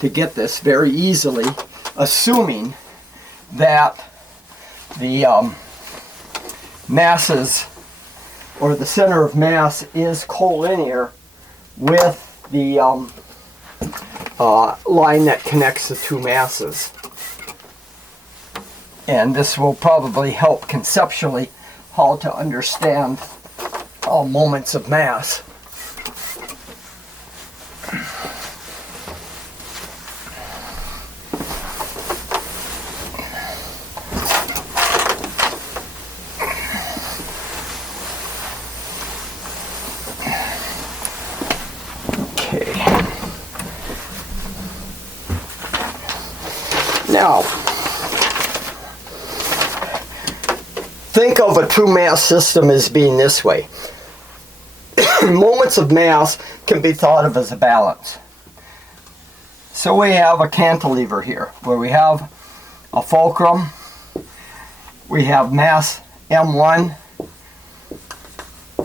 to get this very easily, assuming that the masses, or the center of mass, is collinear with the line that connects the two masses. And this will probably help conceptually how to understand moments of mass. Okay. Now, think of a two-mass system as being this way. Moments of mass can be thought of as a balance. So we have a cantilever here, where we have a fulcrum, we have mass M1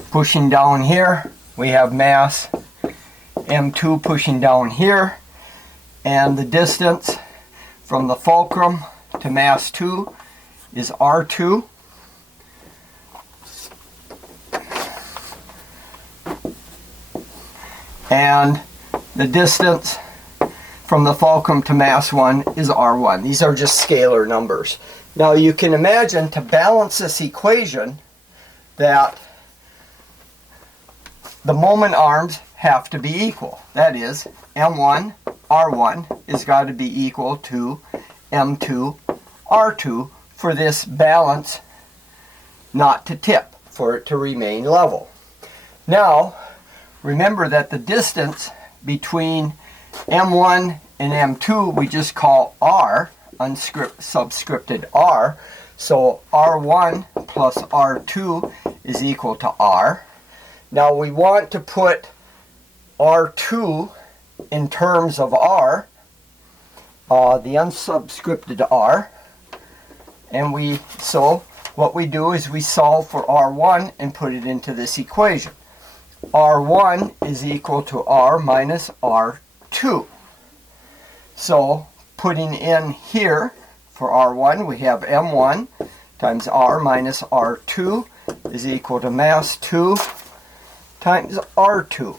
pushing down here, we have mass M2 pushing down here, and the distance from the fulcrum to mass 2 is R2. And the distance from the fulcrum to mass 1 is R1. These are just scalar numbers. Now you can imagine, to balance this equation, that the moment arms have to be equal. That is, M1 R1 is got to be equal to M2 R2 for this balance not to tip, for it to remain level. Now, remember that the distance between M1 and M2 we just call R, subscripted R. So R1 plus R2 is equal to R. Now we want to put R2 in terms of R, the unsubscripted R, and so what we do is we solve for R1 and put it into this equation. R1 is equal to R minus R2. So putting in here for R1 we have M1 times R minus R2 is equal to mass 2 times R2.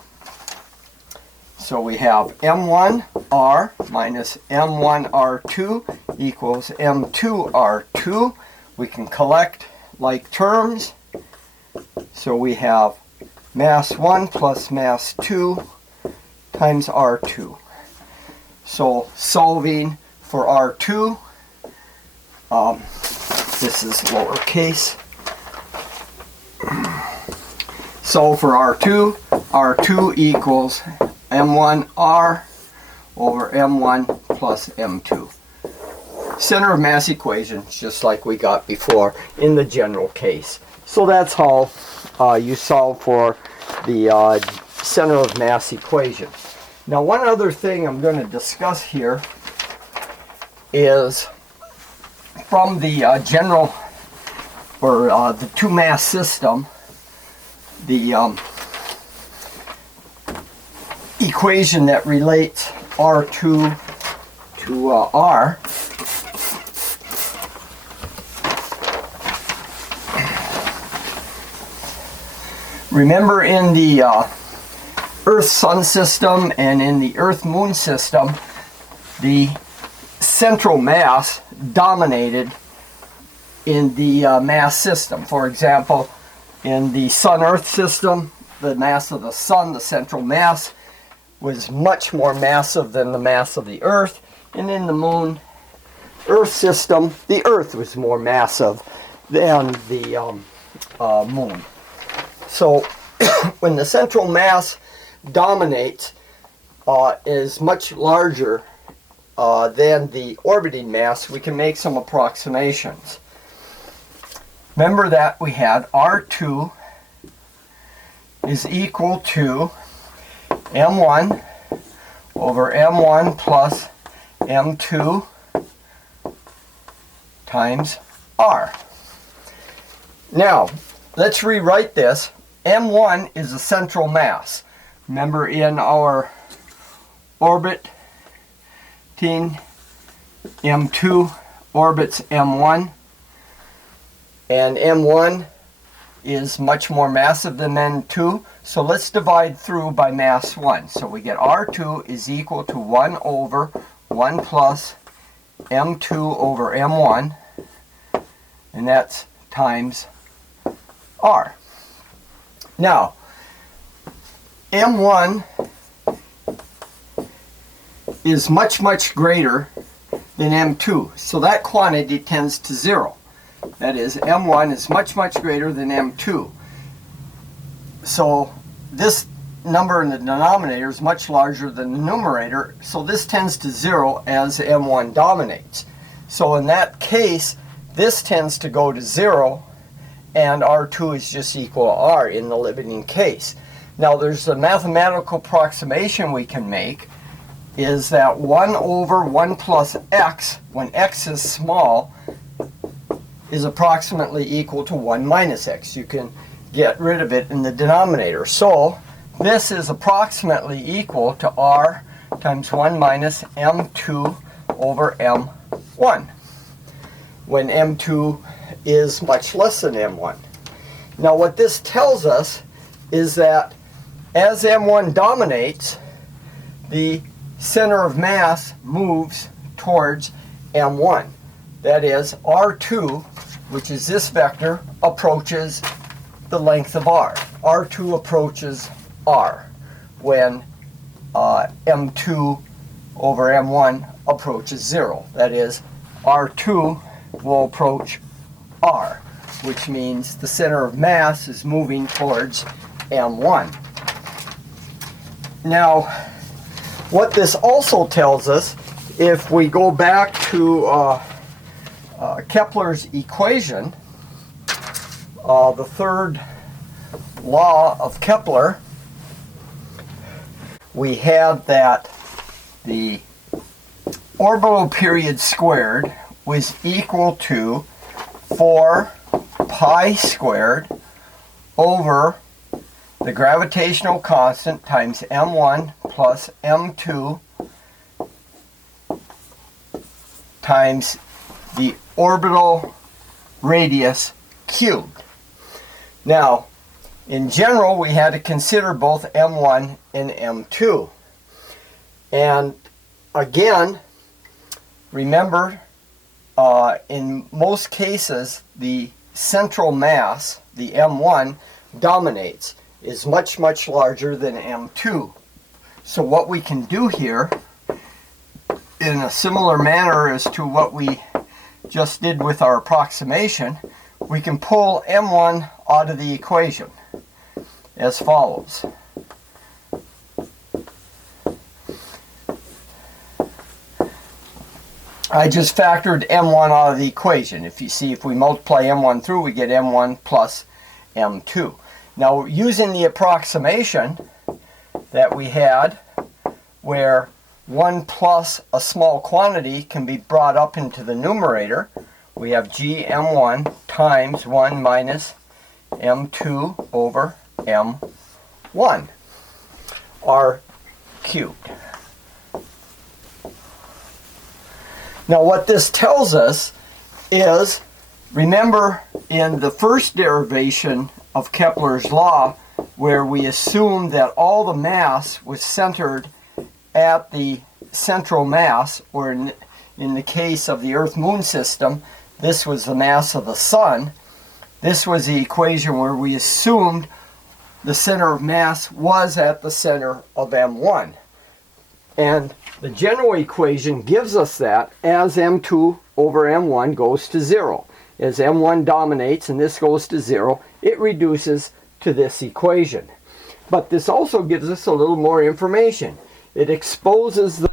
So we have M1R minus M1R2 equals M2R2. We can collect like terms. So we have mass 1 plus mass 2 times R2. So solving for R2, this is lowercase. So for R2, R2 equals M1R over M1 plus M2. Center of mass equation, just like we got before in the general case. So that's how you solve for the center of mass equation. Now one other thing I'm going to discuss here is from the general, or the two mass system, the equation that relates R2 to R. Remember in the Earth-Sun system and in the Earth-Moon system, the central mass dominated in the mass system. For example, in the Sun-Earth system, the mass of the Sun, the central mass, was much more massive than the mass of the Earth. And in the Moon-Earth system, the Earth was more massive than the Moon. So when the central mass dominates, is much larger than the orbiting mass, we can make some approximations. Remember that we had R2 is equal to M1 over M1 plus M2 times R. Now, let's rewrite this. M1 is the central mass. Remember in our orbiting, M2 orbits M1, and M1 is much more massive than M2, so let's divide through by mass 1. So we get R2 is equal to 1 over 1 plus M2 over M1, and that's times R. Now, M1 is much, much greater than M2, so that quantity tends to 0. That is, M1 is much, much greater than M2. So this number in the denominator is much larger than the numerator, so this tends to 0 as M1 dominates. So in that case, this tends to go to 0, and R2 is just equal to R in the limiting case. Now there's a mathematical approximation we can make, is that 1 over 1 plus x, when x is small, is approximately equal to 1 minus x. You can get rid of it in the denominator. So this is approximately equal to R times 1 minus M2 over M1, when M2 is much less than M1. Now what this tells us is that as M1 dominates, the center of mass moves towards M1. That is, R2, which is this vector, approaches the length of R. R2 approaches r when m2 over m1 approaches 0. That is, r2 will approach r, which means the center of mass is moving towards m1. Now, what this also tells us, if we go back to Kepler's equation, the third law of Kepler, we had that the orbital period squared was equal to 4 pi squared over the gravitational constant times m1 plus m2 times the orbital radius cubed. Now, in general, we had to consider both m1 and m2. And again, remember, in most cases, the central mass, the m1, dominates, is much, much larger than m2. So what we can do here, in a similar manner as to what we just did with our approximation, we can pull m1 out of the equation as follows. I just factored m1 out of the equation. If you see, if we multiply m1 through, we get m1 plus m2. Now, using the approximation that we had, where 1 plus a small quantity can be brought up into the numerator, we have gm1 times 1 minus m2 over m1, r cubed. Now, what this tells us is, remember in the first derivation of Kepler's law, where we assumed that all the mass was centered at the central mass, or in the case of the Earth-Moon system, this was the mass of the Sun. This was the equation where we assumed the center of mass was at the center of m1. And the general equation gives us that as m2 over m1 goes to 0. As m1 dominates and this goes to 0, it reduces to this equation. But this also gives us a little more information. It exposes the